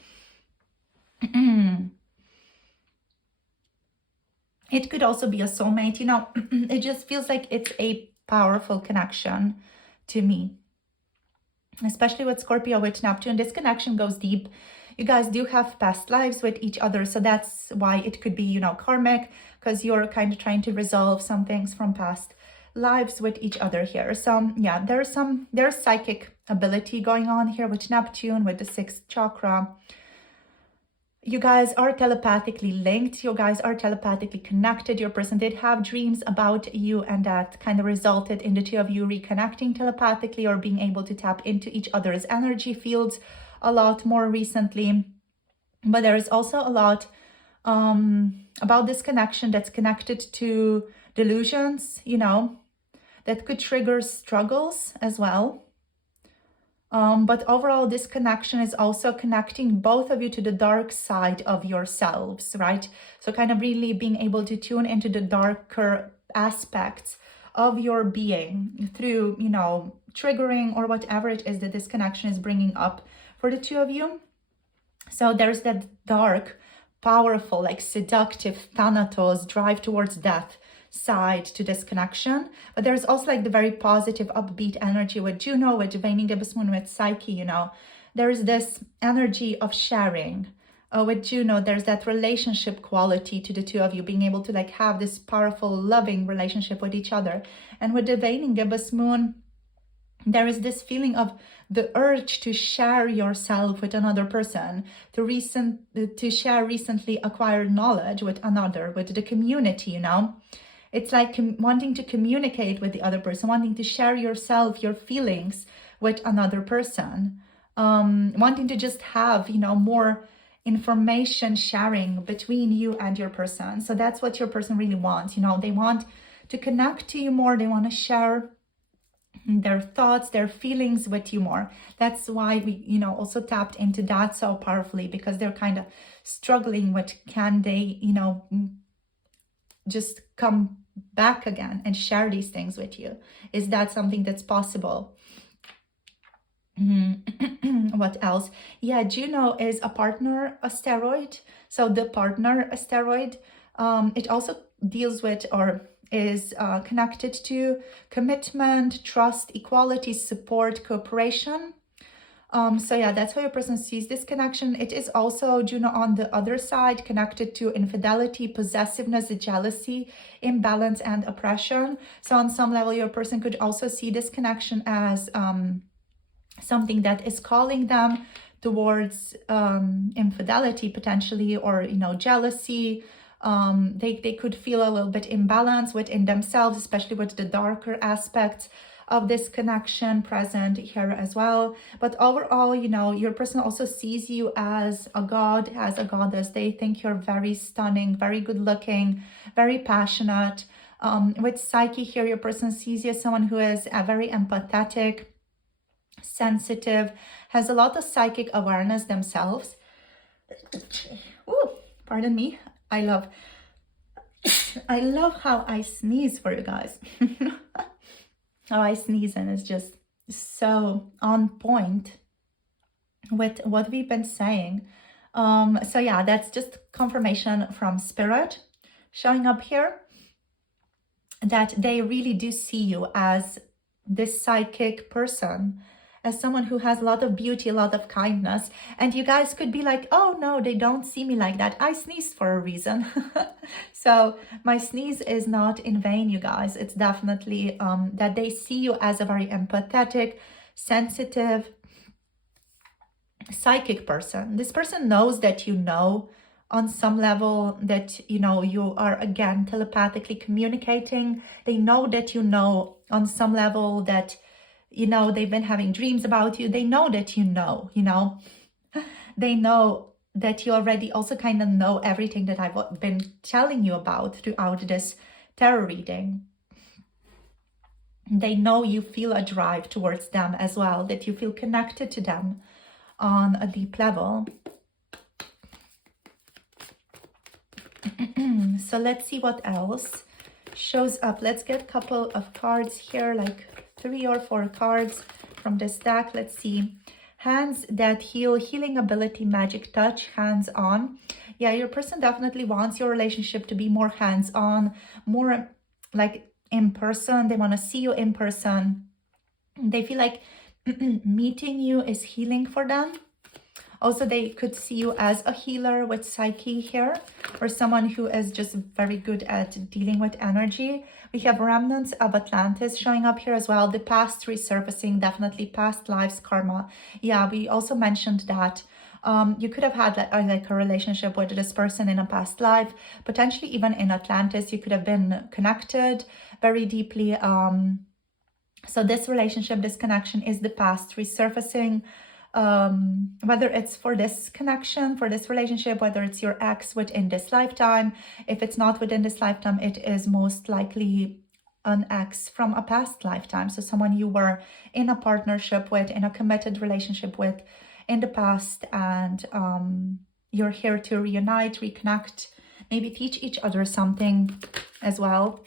It could also be a soulmate, you know. It just feels like it's a powerful connection to me, especially with Scorpio, with Neptune. This connection goes deep. You guys do have past lives with each other, so that's why it could be, you know, karmic, because you're kind of trying to resolve some things from past lives with each other here. So yeah, there's psychic ability going on here with Neptune, with the 6th chakra. You guys are telepathically linked. You guys are telepathically connected. Your person did have dreams about you, and that kind of resulted in the two of you reconnecting telepathically or being able to tap into each other's energy fields a lot more recently. But there is also a lot about this connection that's connected to delusions, you know, that could trigger struggles as well. But overall, this connection is also connecting both of you to the dark side of yourselves, right? So kind of really being able to tune into the darker aspects of your being through, you know, triggering or whatever it is that this connection is bringing up for the two of you. So there's that dark, powerful, like seductive, thanatos, drive towards death side to this connection, but there's also like the very positive, upbeat energy with Juno, with waning gibbous moon, with Psyche. You know, there's this energy of sharing. With Juno, there's that relationship quality to the two of you, being able to like have this powerful, loving relationship with each other. And with the waning gibbous moon, there is this feeling of the urge to share yourself with another person, to share recently acquired knowledge with another, with the community, you know. It's like wanting to communicate with the other person, wanting to share yourself, your feelings with another person, wanting to just have, you know, more information sharing between you and your person. So that's what your person really wants. You know, they want to connect to you more. They want to share their thoughts, their feelings with you more. That's why we, you know, also tapped into that so powerfully, because they're kind of struggling with, can they, you know, just come back again and share these things with you? Is that something that's possible? What else? Yeah, Juno is a partner asteroid. So the partner asteroid, it also deals with, or is connected to commitment, trust, equality, support, cooperation. So yeah, that's how your person sees this connection. It is also Juno on the other side, connected to infidelity, possessiveness, jealousy, imbalance, and oppression. So on some level, your person could also see this connection as something that is calling them towards infidelity potentially, or, you know, jealousy. They could feel a little bit imbalanced within themselves, especially with the darker aspects of this connection present here as well. But overall, you know, your person also sees you as a god, as a goddess. They think you're very stunning, very good looking, very passionate. With Psyche here, your person sees you as someone who is very empathetic, sensitive, has a lot of psychic awareness themselves. Ooh, pardon me. I love how I sneeze for you guys. How I sneeze, and it's just so on point with what we've been saying. So yeah, that's just confirmation from Spirit showing up here, that they really do see you as this psychic person, as someone who has a lot of beauty, a lot of kindness. And you guys could be like, oh no, they don't see me like that. I sneezed for a reason. So my sneeze is not in vain, you guys. It's definitely that they see you as a very empathetic, sensitive, psychic person. This person knows that you know on some level that, you know, you are again telepathically communicating. They know that you know on some level that, you know, they've been having dreams about you. They know that you know, they know that you already also kind of know everything that I've been telling you about throughout this tarot reading. They know you feel a drive towards them as well, that you feel connected to them on a deep level. So let's see what else shows up. Let's get a couple of cards here, like 3 or 4 cards from this deck. Let's see. Hands that heal, healing ability, magic touch, hands-on. Yeah, your person definitely wants your relationship to be more hands-on, more like in person. They want to see you in person. They feel like meeting you is healing for them. Also, they could see you as a healer with Psyche here, or someone who is just very good at dealing with energy. We have remnants of Atlantis showing up here as well. The past resurfacing, definitely past lives, karma. Yeah, we also mentioned that You could have had like a relationship with this person in a past life, potentially even in Atlantis. You could have been connected very deeply. So this relationship, this connection is the past resurfacing, whether it's for this connection, for this relationship, whether it's your ex within this lifetime. If it's not within this lifetime, it is most likely an ex from a past lifetime. So someone you were in a partnership with, in a committed relationship with in the past, and you're here to reunite, reconnect, maybe teach each other something as well.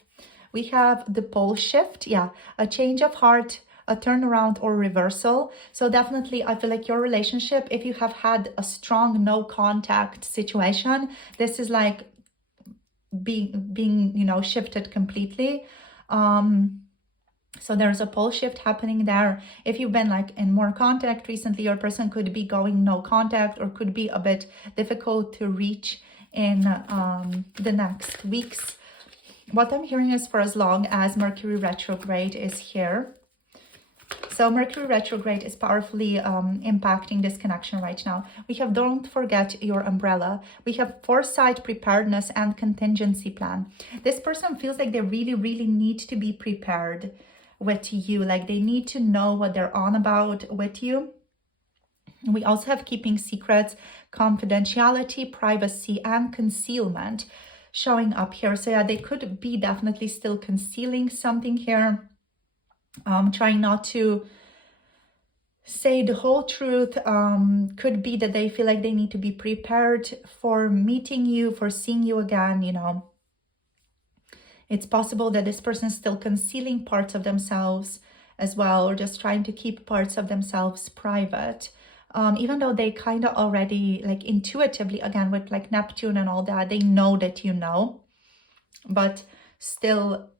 We have the pole shift, yeah, a change of heart, a turnaround or reversal. So definitely, I feel like your relationship, if you have had a strong no contact situation, this is like being you know, shifted completely. So there's a pole shift happening there. If you've been like in more contact recently, your person could be going no contact, or could be a bit difficult to reach in the next weeks. What I'm hearing is for as long as Mercury retrograde is here. So Mercury retrograde is powerfully impacting this connection right now. We have don't forget your umbrella. We have foresight, preparedness, and contingency plan. This person feels like they really, really need to be prepared with you. Like they need to know what they're on about with you. We also have keeping secrets, confidentiality, privacy, and concealment showing up here. So yeah, they could be definitely still concealing something here. Trying not to say the whole truth. Could be that they feel like they need to be prepared for meeting you, for seeing you again, you know. It's possible that this person is still concealing parts of themselves as well, or just trying to keep parts of themselves private. Even though they kind of already, like intuitively, again, with like Neptune and all that, they know that you know, but still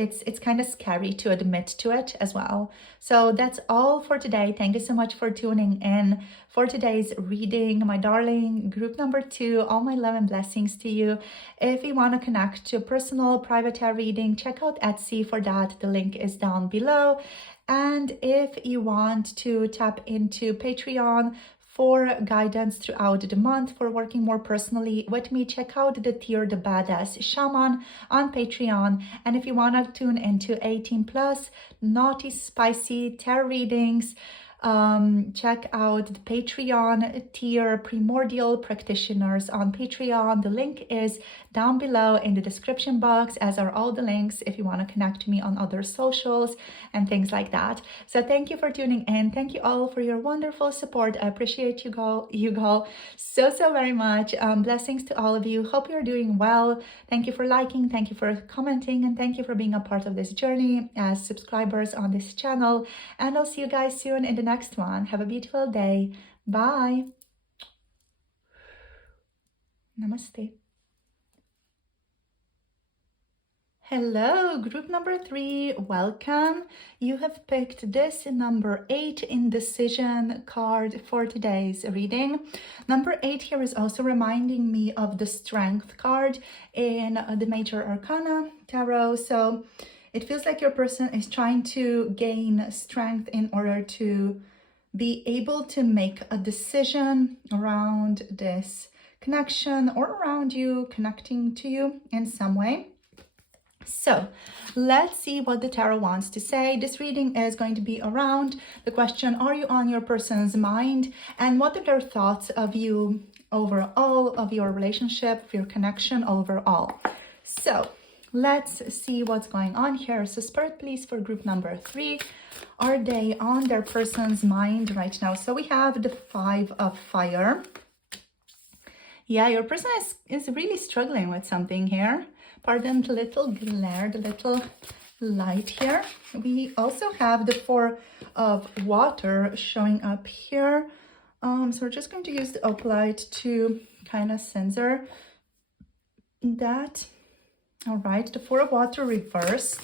it's kind of scary to admit to it as well. So that's all for today. Thank you so much for tuning in for today's reading, my darling. Group number 2, all my love and blessings to you. If you want to connect to personal private tarot reading, check out Etsy for that. The link is down below. And if you want to tap into Patreon for guidance throughout the month, for working more personally with me, check out the tier The Badass Shaman on Patreon. And if you want to tune into 18+ naughty spicy tarot readings, check out the Patreon tier Primordial Practitioners on Patreon. The link is down below in the description box, as are all the links if you want to connect to me on other socials and things like that. So thank you for tuning in. Thank you all for your wonderful support. I appreciate you all so very much. Blessings to all of you. Hope you're doing well. Thank you for liking, thank you for commenting, and thank you for being a part of this journey as subscribers on this channel. And I'll see you guys soon in the next one. Have a beautiful day. Bye. Namaste. Hello, group number 3, welcome. You have picked this number 8 Indecision card for today's reading. Number 8 here is also reminding me of the Strength card in the Major Arcana Tarot. So it feels like your person is trying to gain strength in order to be able to make a decision around this connection, or around you connecting to you in some way. So let's see what the tarot wants to say. This reading is going to be around the question, are you on your person's mind? And what are their thoughts of you overall, of your relationship, of your connection overall? So let's see what's going on here. So Spirit, please, for group number 3, are they on their person's mind right now? So we have the 5 of Fire. Yeah, your person is really struggling with something here. Pardon the little glare, the little light here. We also have the 4 of Water showing up here. So we're just going to use the Opalite to kind of censor that. All right, the 4 of Water reversed.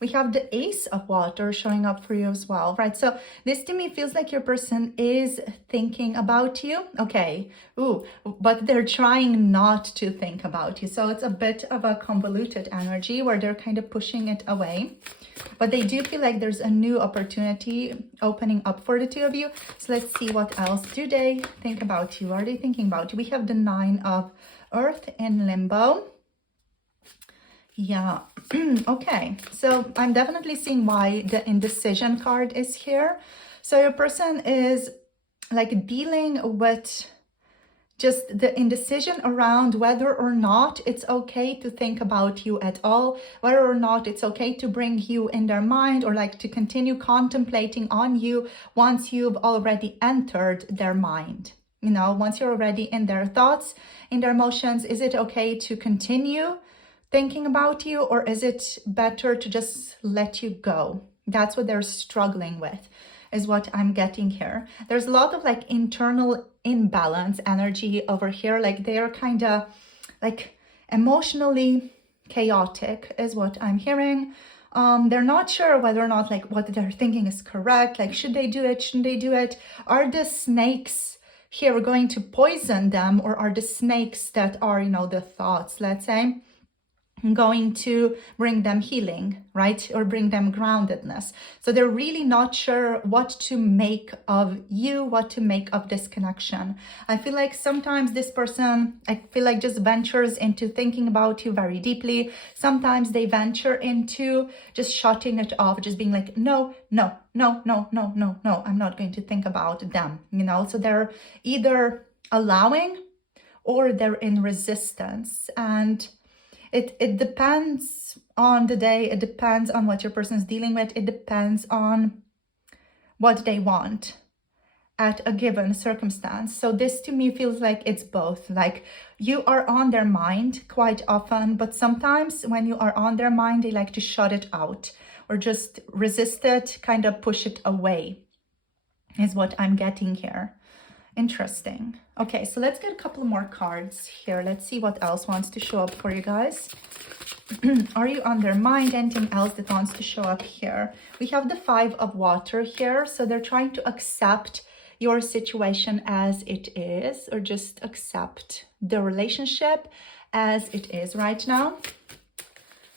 we have the Ace of Water showing up for you as well, right? So this to me feels like your person is thinking about you. Okay, but they're trying not to think about you. So it's a bit of a convoluted energy where they're kind of pushing it away. But they do feel like there's a new opportunity opening up for the two of you. So let's see what else do they think about you. Are they thinking about you? We have the Nine of Earth in limbo. Yeah. Okay, so I'm definitely seeing why the Indecision card is here. So your person is like dealing with just the indecision around whether or not it's okay to think about you at all, whether or not it's okay to bring you in their mind or like to continue contemplating on you once you've already entered their mind. You know, once you're already in their thoughts, in their emotions, is it okay to continue thinking about you, or is it better to just let you go? That's what they're struggling with, is what I'm getting here. There's a lot of like internal imbalance energy over here. Like they're kind of like emotionally chaotic is what I'm hearing. They're not sure whether or not like what they're thinking is correct. Like, should they do it? Shouldn't they do it? Are the snakes here going to poison them, or are the snakes that are, you know, the thoughts, let's say, going to bring them healing, right? Or bring them groundedness. So they're really not sure what to make of you, what to make of this connection. I feel like sometimes this person, I feel like just ventures into thinking about you very deeply. Sometimes they venture into just shutting it off, just being like, no, no, no, no, no, no, no, I'm not going to think about them, you know? So they're either allowing or they're in resistance. And it depends on the day. It depends on what your person is dealing with. It depends on what they want at a given circumstance. So this to me feels like it's both. Like you are on their mind quite often, but sometimes when you are on their mind, they like to shut it out or just resist it, kind of push it away, is what I'm getting here. Interesting. Okay, so let's get a couple more cards here. Let's see what else wants to show up for you guys. Are you on their mind? Anything else that wants to show up here? We have the Five of Water here. So they're trying to accept your situation as it is, or just accept the relationship as it is right now.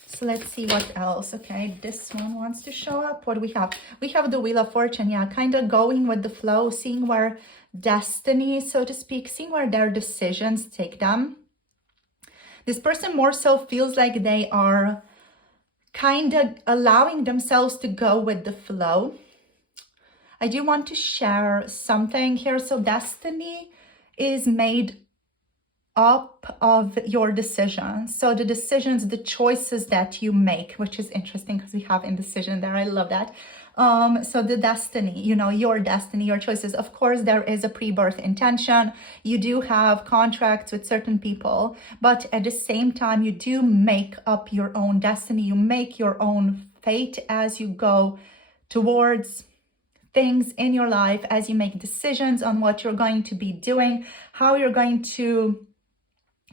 So let's see what else. Okay, this one wants to show up. What do we have? We have the Wheel of Fortune. Yeah, kind of going with the flow, seeing where destiny, so to speak, seeing where their decisions take them. This person more so feels like they are kind of allowing themselves to go with the flow. I do want to share something here. So destiny is made up of your decisions. So the decisions, the choices that you make, which is interesting because we have indecision there. I love that. So the destiny, you know, your destiny, your choices. Of course, there is a pre-birth intention. You do have contracts with certain people, but at the same time, you do make up your own destiny. You make your own fate as you go towards things in your life, as you make decisions on what you're going to be doing, how you're going to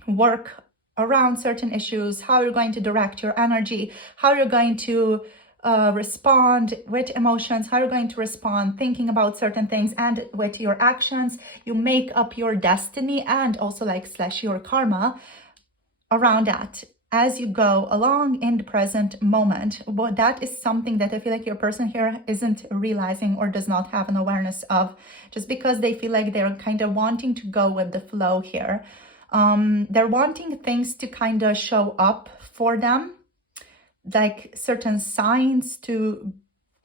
work around certain issues, how you're going to direct your energy, how you're going to respond with emotions, how you're going to respond thinking about certain things, and with your actions. You make up your destiny and also like / your karma around that as you go along in the present moment. But that is something that I feel like your person here isn't realizing or does not have an awareness of, just because they feel like they're kind of wanting to go with the flow here. They're wanting things to kind of show up for them, like certain signs to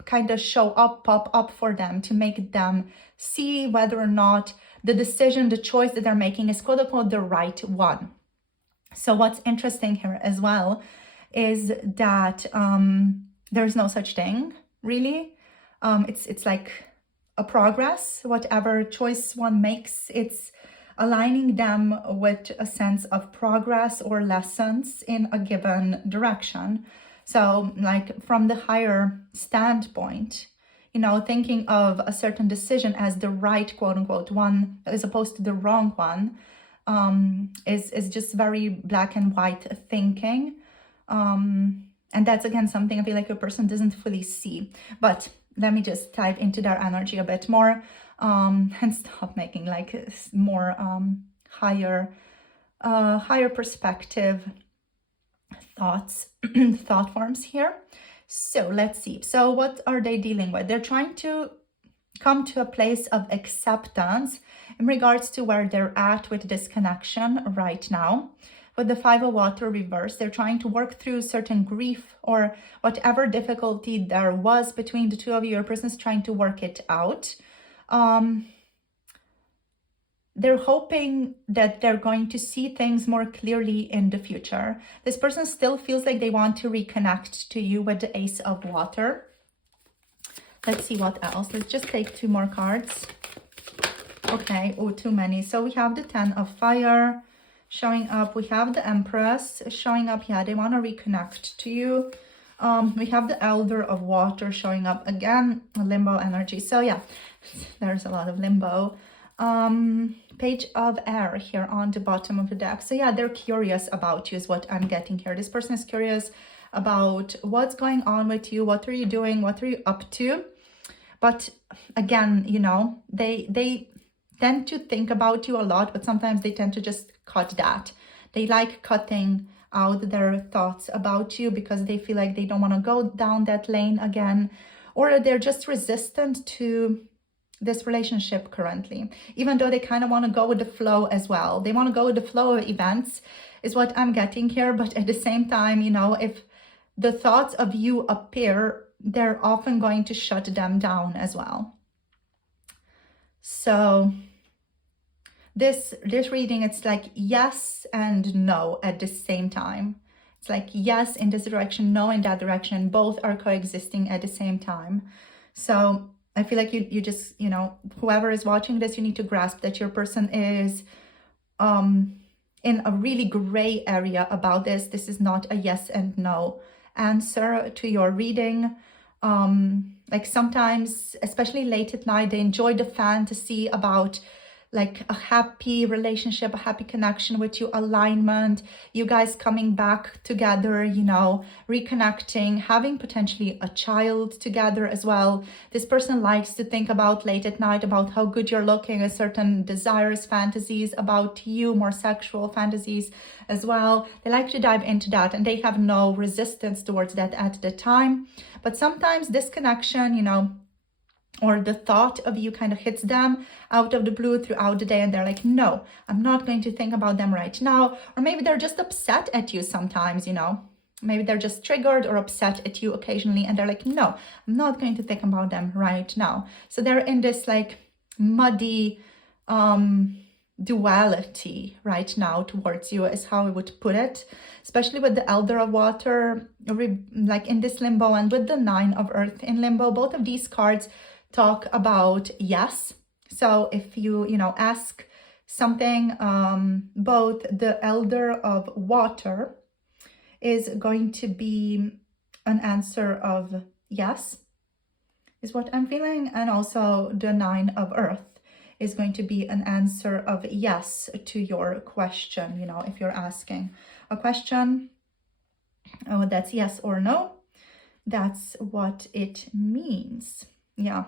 kind of show up, pop up for them, to make them see whether or not the decision, the choice that they're making is quote unquote the right one. So what's interesting here as well is that there's no such thing, really. It's like a progress. Whatever choice one makes, it's aligning them with a sense of progress or lessons in a given direction. So like from the higher standpoint, you know, thinking of a certain decision as the right quote unquote one as opposed to the wrong one is just very black and white thinking. And And that's, again, something I feel like your person doesn't fully see. But let me just dive into their energy a bit more, and stop making like more higher perspective thoughts, thought forms here. So let's see. So what are they dealing with? They're trying to come to a place of acceptance in regards to where they're at with this connection right now. With the Five of Water reverse, they're trying to work through certain grief or whatever difficulty there was between the two of you. Your person is trying to work it out. They're hoping that they're going to see things more clearly in the future. This person still feels like they want to reconnect to you with the Ace of Water. Let's see what else. Let's just take 2 more cards. Okay, oh, too many. So we have the 10 of Fire showing up. We have the Empress showing up. Yeah, they want to reconnect to you. We have the Elder of Water showing up. Again, limbo energy. So yeah, there's a lot of limbo. Page of Air here on the bottom of the deck. So yeah, they're curious about you is what I'm getting here. This person is curious about what's going on with you. What are you doing? What are you up to? But again, you know, they tend to think about you a lot, but sometimes they tend to just cut that. They like cutting out their thoughts about you because they feel like they don't want to go down that lane again, or they're just resistant to this relationship currently, even though they kind of want to go with the flow as well. They want to go with the flow of events is what I'm getting here. But at the same time, you know, if the thoughts of you appear, they're often going to shut them down as well. So this reading, it's like yes and no at the same time. It's like yes in this direction, no in that direction. Both are coexisting at the same time. So I feel like you just, you know, whoever is watching this, you need to grasp that your person is in a really gray area about this. This is not a yes and no answer to your reading. Like sometimes, especially late at night, they enjoy the fantasy about like a happy relationship, a happy connection with you, alignment, you guys coming back together, you know, reconnecting, having potentially a child together as well. This person likes to think about late at night about how good you're looking, a certain desires, fantasies about you, more sexual fantasies as well. They like to dive into that and they have no resistance towards that at the time. But sometimes this connection, you know, or the thought of you kind of hits them out of the blue throughout the day and they're like, no, I'm not going to think about them right now. Or maybe they're just upset at you sometimes, you know, maybe they're just triggered or upset at you occasionally and they're like, no, I'm not going to think about them right now. So they're in this like muddy duality right now towards you is how I would put it, especially with the Elder of Water, like in this limbo, and with the 9 of Earth in limbo. Both of these cards talk about yes. So if you know, ask something, both the Elder of Water is going to be an answer of yes, is what I'm feeling. And also the 9 of Earth is going to be an answer of yes to your question. You know, if you're asking a question, oh, that's yes or no, that's what it means. Yeah.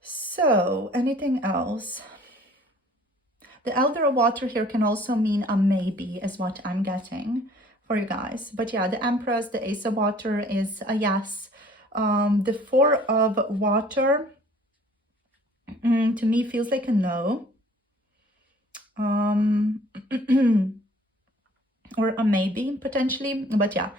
So anything else? The Elder of Water here can also mean a maybe is what I'm getting for you guys. But yeah, the Empress, the Ace of Water is a yes. The 4 of Water to me feels like a no. Or a maybe potentially, but yeah,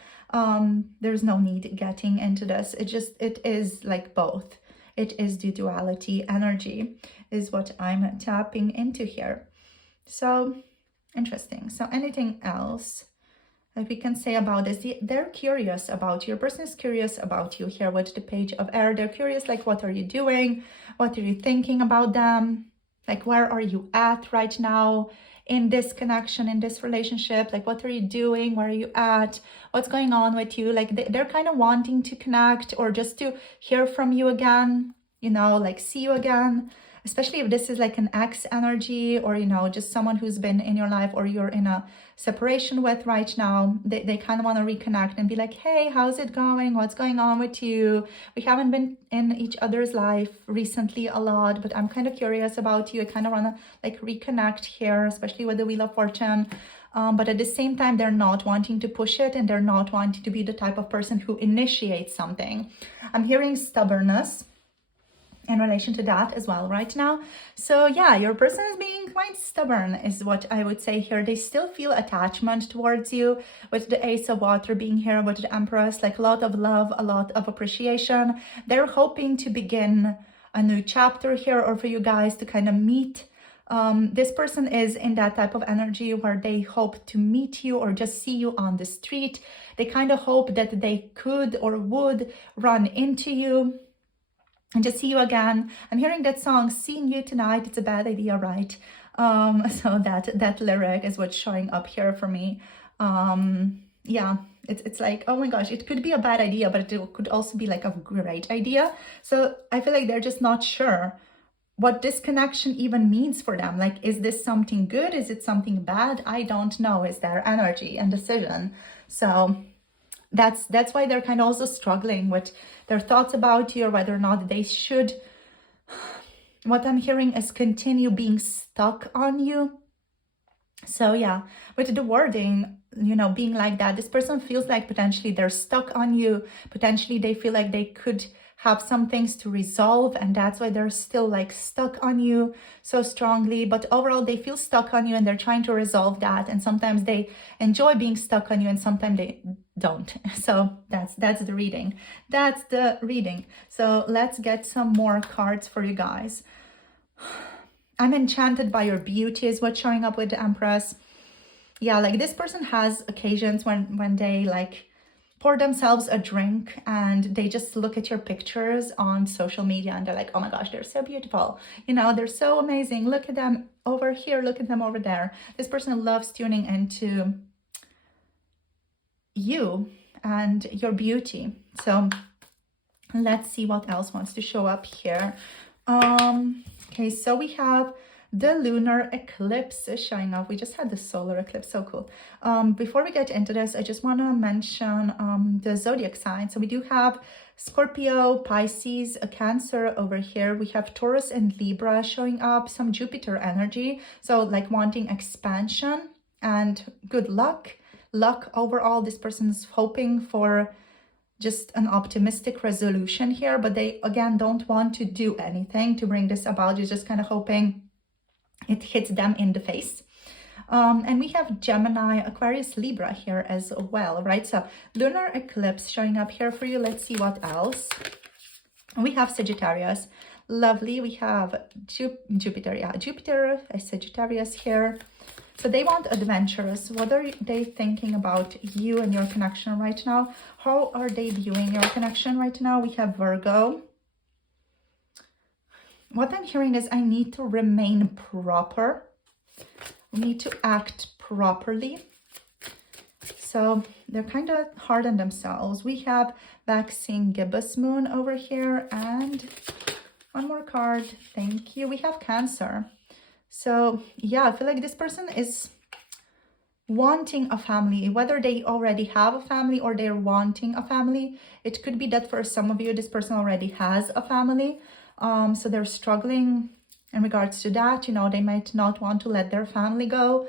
there's no need getting into this. It is like both. It is the duality energy is what I'm tapping into here. So interesting. So anything else that we can say about this? They're curious about you. Your person is curious about you here with the Page of Air. They're curious, like, what are you doing? What are you thinking about them? Like, where are you at right now in this connection, in this relationship? Like, what are you doing? Where are you at? What's going on with you? Like, they're kind of wanting to connect or just to hear from you again, you know, like see you again. especially if this is like an ex energy, or, you know, just someone who's been in your life or you're in a separation with right now. They kind of want to reconnect and be like, hey, how's it going? What's going on with you? We haven't been in each other's life recently a lot, but I'm kind of curious about you. I kind of want to like reconnect here, especially with the Wheel of Fortune. But at the same time, they're not wanting to push it, and they're not wanting to be the type of person who initiates something. I'm hearing stubbornness in relation to that as well right now. So yeah, your person is being quite stubborn is what I would say here. They still feel attachment towards you, with the Ace of Water being here, with the Empress, like a lot of love, a lot of appreciation. They're hoping to begin a new chapter here, or for you guys to kind of meet. This person is in that type of energy where they hope to meet you or just see you on the street. They kind of hope that they could or would run into you and just see you again. I'm hearing that song, Seeing You Tonight, It's a Bad Idea, right? So that lyric is what's showing up here for me. Yeah, it's like, oh my gosh, it could be a bad idea, but it could also be like a great idea. So I feel like they're just not sure what this connection even means for them. Like, is this something good? Is it something bad? I don't know, is their energy and decision. So that's why they're kind of also struggling with their thoughts about you, or whether or not they should. What I'm hearing is continue being stuck on you. So yeah, with the wording, you know, being like that, this person feels like potentially they're stuck on you. Potentially they feel like they could have some things to resolve, and that's why they're still like stuck on you so strongly. But overall they feel stuck on you, and they're trying to resolve that, and sometimes they enjoy being stuck on you, and sometimes they don't. So that's the reading. That's the reading. So let's get some more cards for you guys. I'm enchanted by your beauty is what's showing up with the Empress. Yeah, like this person has occasions when they like pour themselves a drink and they just look at your pictures on social media, and they're like, oh my gosh, they're so beautiful. You know, they're so amazing. Look at them over here. Look at them over there. This person loves tuning into you and your beauty. So let's see what else wants to show up here. Okay, so we have the lunar eclipse is showing up. We just had the solar eclipse, so cool. Before we get into this, I just want to mention the zodiac signs. So we do have Scorpio, Pisces, a Cancer over here. We have Taurus and Libra showing up, some Jupiter energy. So like wanting expansion and good luck. Luck overall, this person's hoping for just an optimistic resolution here, but they again don't want to do anything to bring this about. You're just kind of hoping it hits them in the face. And we have Gemini, Aquarius, Libra here as well, right? So lunar eclipse showing up here for you. Let's see what else. We have Sagittarius. Lovely. We have Jupiter, Sagittarius here. So they want adventurous. What are they thinking about you and your connection right now? How are they viewing your connection right now? We have Virgo. What I'm hearing is I need to remain proper. We need to act properly. So they're kind of hard on themselves. We have Vaccine Gibbous Moon over here. And one more card. Thank you. We have Cancer. So yeah, I feel like this person is wanting a family, whether they already have a family or they're wanting a family. It could be that for some of you, this person already has a family. So they're struggling in regards to that. You know, they might not want to let their family go.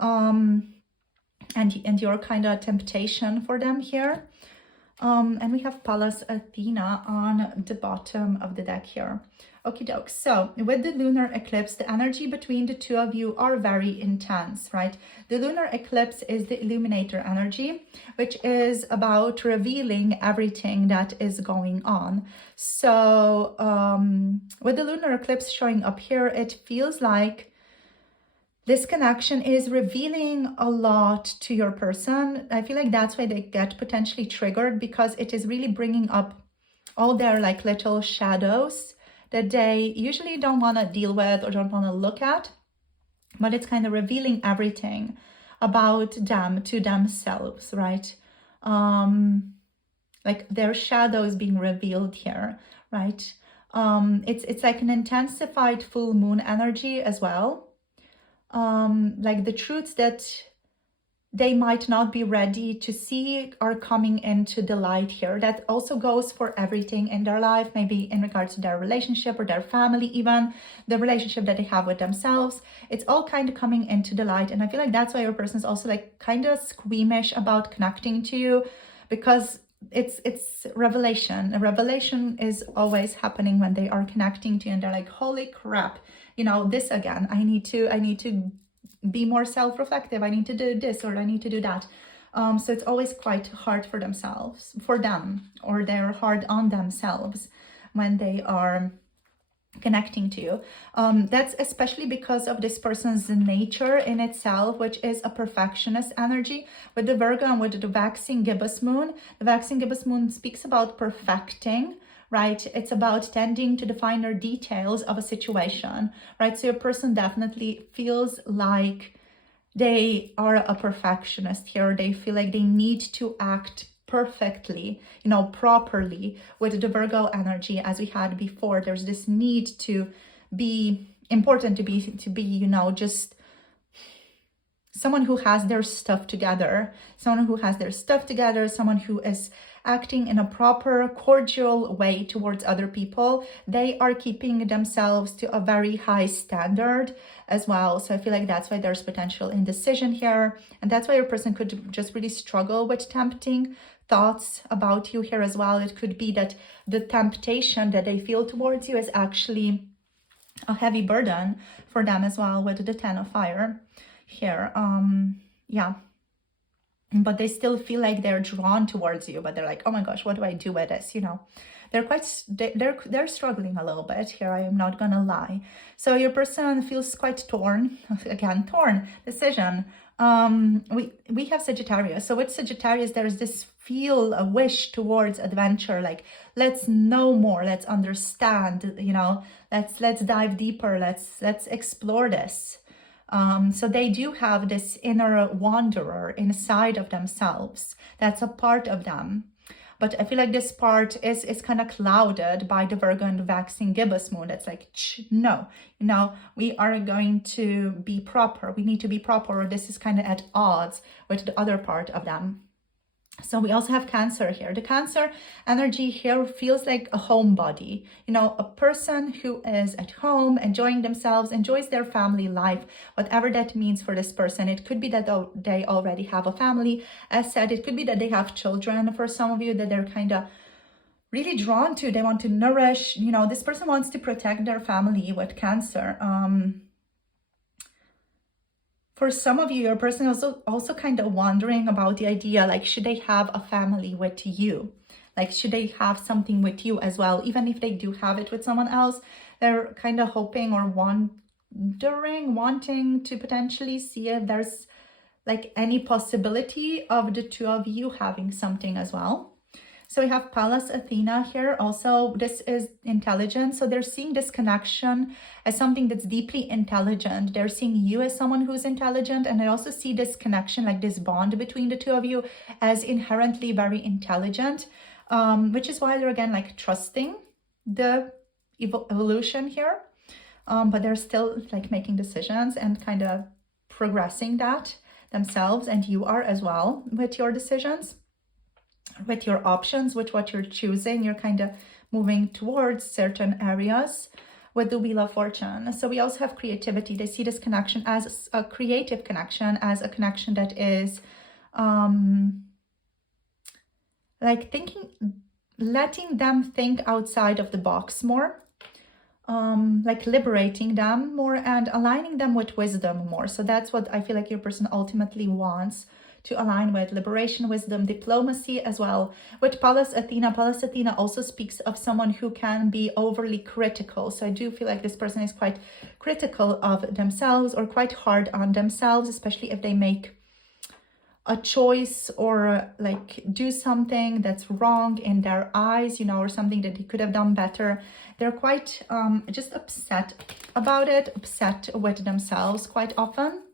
And you're kind of a temptation for them here. And we have Pallas Athena on the bottom of the deck here. Okie doke. So with the lunar eclipse, the energy between the two of you are very intense, right? The lunar eclipse is the illuminator energy, which is about revealing everything that is going on. So with the lunar eclipse showing up here, it feels like this connection is revealing a lot to your person. I feel like that's why they get potentially triggered, because it is really bringing up all their like little shadows that they usually don't want to deal with or don't want to look at, but it's kind of revealing everything about them to themselves, right? Like their shadows being revealed here, right? It's like an intensified full moon energy as well. Like the truths that they might not be ready to see are coming into the light here. That also goes for everything in their life, maybe in regards to their relationship or their family, even the relationship that they have with themselves. It's all kind of coming into the light. And I feel like that's why your person is also like kind of squeamish about connecting to you, because it's revelation. A revelation is always happening when they are connecting to you and they're like, holy crap, you know, this again, I need to be more self-reflective, I need to do this or I need to do that. So it's always quite hard for them, or they're hard on themselves when they are connecting to you. That's especially because of this person's nature in itself, which is a perfectionist energy. With the Virgo and with the waxing gibbous moon, the waxing gibbous moon speaks about perfecting, right? It's about tending to the finer details of a situation, right? So your person definitely feels like they are a perfectionist here. They feel like they need to act perfectly, you know, properly. With the Virgo energy, as we had before, there's this need to be important, to be, you know, just someone who has their stuff together, someone who is acting in a proper, cordial way towards other people. They are keeping themselves to a very high standard as well. So I feel like that's why there's potential indecision here. And that's why your person could just really struggle with tempting thoughts about you here as well. It could be that the temptation that they feel towards you is actually a heavy burden for them as well, with the Ten of Fire here. Yeah, but they still feel like they're drawn towards you, but they're like, oh my gosh, what do I do with this? You know, they're struggling a little bit here, I am not gonna lie. So your person feels quite torn. Again, torn, decision. We have Sagittarius. So with Sagittarius, there's this a wish towards adventure, like let's know more, let's understand, you know, let's dive deeper, let's explore this. So they do have this inner wanderer inside of themselves. That's a part of them. But I feel like this part is kind of clouded by the Virgo and the waxing gibbous moon. That's like, no, you know, we are going to be proper. We need to be proper. Or this is kind of at odds with the other part of them. So we also have Cancer here. The Cancer energy here feels like a homebody, you know, a person who is at home, enjoying themselves, enjoys their family life, whatever that means for this person. It could be that they already have a family. As said, it could be that they have children for some of you that they're kind of really drawn to. They want to nourish, you know, this person wants to protect their family with Cancer. For some of you, your person is also kind of wondering about the idea, like, should they have a family with you? Like, should they have something with you as well? Even if they do have it with someone else, they're kind of hoping or wanting to potentially see if there's like any possibility of the two of you having something as well. So we have Pallas Athena here. Also, this is intelligence. So they're seeing this connection as something that's deeply intelligent. They're seeing you as someone who's intelligent. And I also see this connection, like this bond between the two of you, as inherently very intelligent, which is why they're, again, like trusting the evolution here. But they're still like making decisions and kind of progressing that themselves. And you are as well with your decisions, with your options, with what you're choosing. You're kind of moving towards certain areas with the Wheel of Fortune. So we also have creativity. They see this connection as a creative connection, as a connection that is like letting them think outside of the box more, like liberating them more and aligning them with wisdom more. So that's what I feel like your person ultimately wants to align with: liberation, wisdom, diplomacy as well. With Pallas Athena also speaks of someone who can be overly critical. So I do feel like this person is quite critical of themselves or quite hard on themselves, especially if they make a choice or like do something that's wrong in their eyes, you know, or something that they could have done better. They're quite just upset about it, upset with themselves quite often.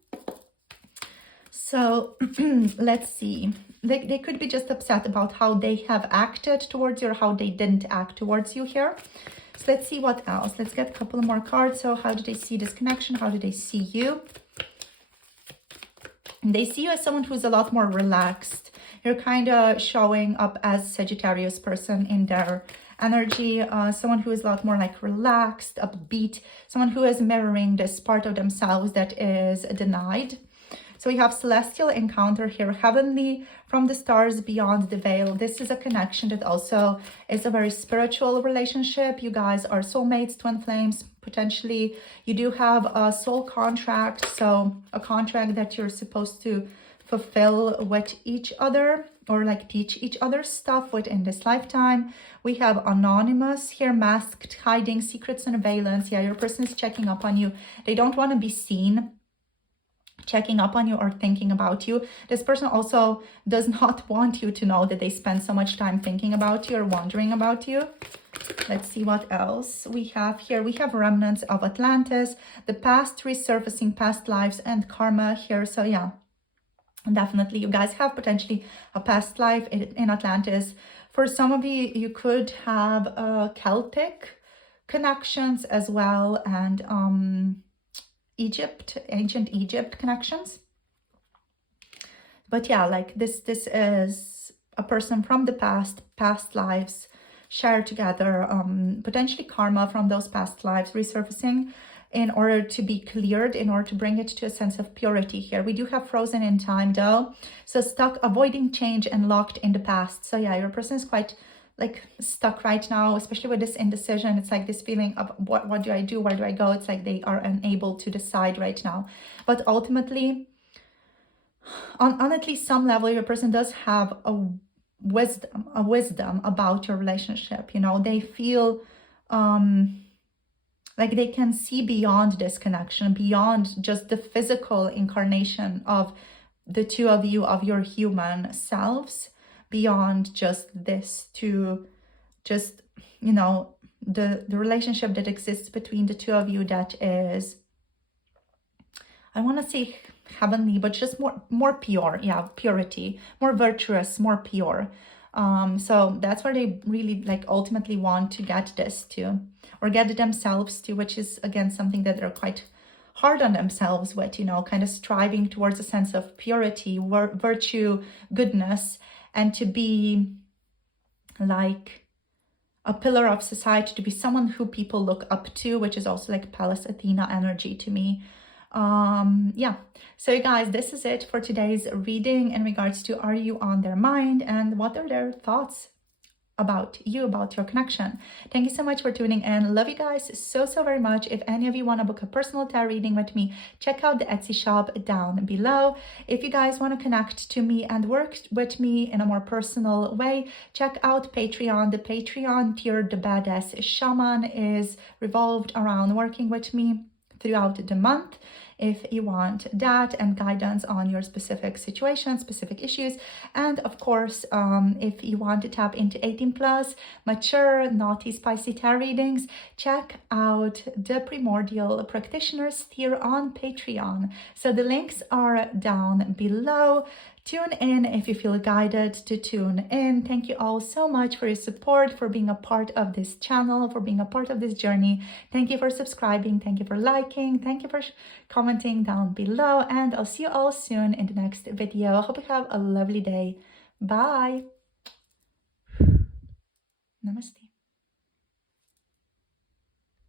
So let's see. they could be just upset about how they have acted towards you or how they didn't act towards you here. So let's see what else. Let's get a couple more cards. So how do they see this connection? How do they see you? They see you as someone who's a lot more relaxed. You're kind of showing up as Sagittarius person in their energy, someone who is a lot more like relaxed, upbeat, someone who is mirroring this part of themselves that is denied. So we have celestial encounter here, heavenly from the stars beyond the veil. This is a connection that also is a very spiritual relationship. You guys are soulmates, twin flames, potentially. You do have a soul contract, so a contract that you're supposed to fulfill with each other or like teach each other stuff within this lifetime. We have anonymous here, masked, hiding secrets and surveillance. Yeah, your person is checking up on you. They don't want to be seen checking up on you or thinking about you. This person also does not want you to know that they spend so much time thinking about you or wondering about you. Let's see what else we have here. We have remnants of Atlantis, the past resurfacing, past lives and karma here. So yeah, definitely you guys have potentially a past life in Atlantis. For some of you, you could have Celtic connections as well, and Egypt, ancient Egypt connections. But yeah, like this is a person from the past lives shared together, potentially karma from those past lives resurfacing in order to be cleared, in order to bring it to a sense of purity here. We do have frozen in time though, so stuck, avoiding change and locked in the past. So yeah, your person is quite like stuck right now, especially with this indecision. It's like this feeling of what do I do, where do I go? It's like they are unable to decide right now. But ultimately, on at least some level, your person does have a wisdom about your relationship. You know, they feel like they can see beyond this connection, beyond just the physical incarnation of the two of you, of your human selves, beyond just this, to just, you know, the relationship that exists between the two of you that is, I want to say heavenly, but just more pure. Yeah, purity, more virtuous, more pure. So that's where they really like ultimately want to get this to, or get themselves to, which is again something that they're quite hard on themselves with, you know, kind of striving towards a sense of purity, virtue, goodness, and to be like a pillar of society, to be someone who people look up to, which is also like Pallas Athena energy to me. Yeah, so you guys, this is it for today's reading in regards to are you on their mind and what are their thoughts about you, about your connection. Thank you so much for tuning in. Love you guys so very much. If any of you want to book a personal tarot reading with me, check out the Etsy shop down below. If you guys want to connect to me and work with me in a more personal way, check out Patreon. The Patreon tier, the Badass Shaman, is revolved around working with me throughout the month. If you want that and guidance on your specific situation, specific issues, and of course, if you want to tap into 18+, mature, naughty, spicy tarot readings, check out the Primordial Practitioners tier on Patreon. So the links are down below. Tune in if you feel guided to tune in. Thank you all so much for your support, for being a part of this channel, for being a part of this journey. Thank you for subscribing. Thank you for liking. Thank you for commenting down below. And I'll see you all soon in the next video. I hope you have a lovely day. Bye. Namaste.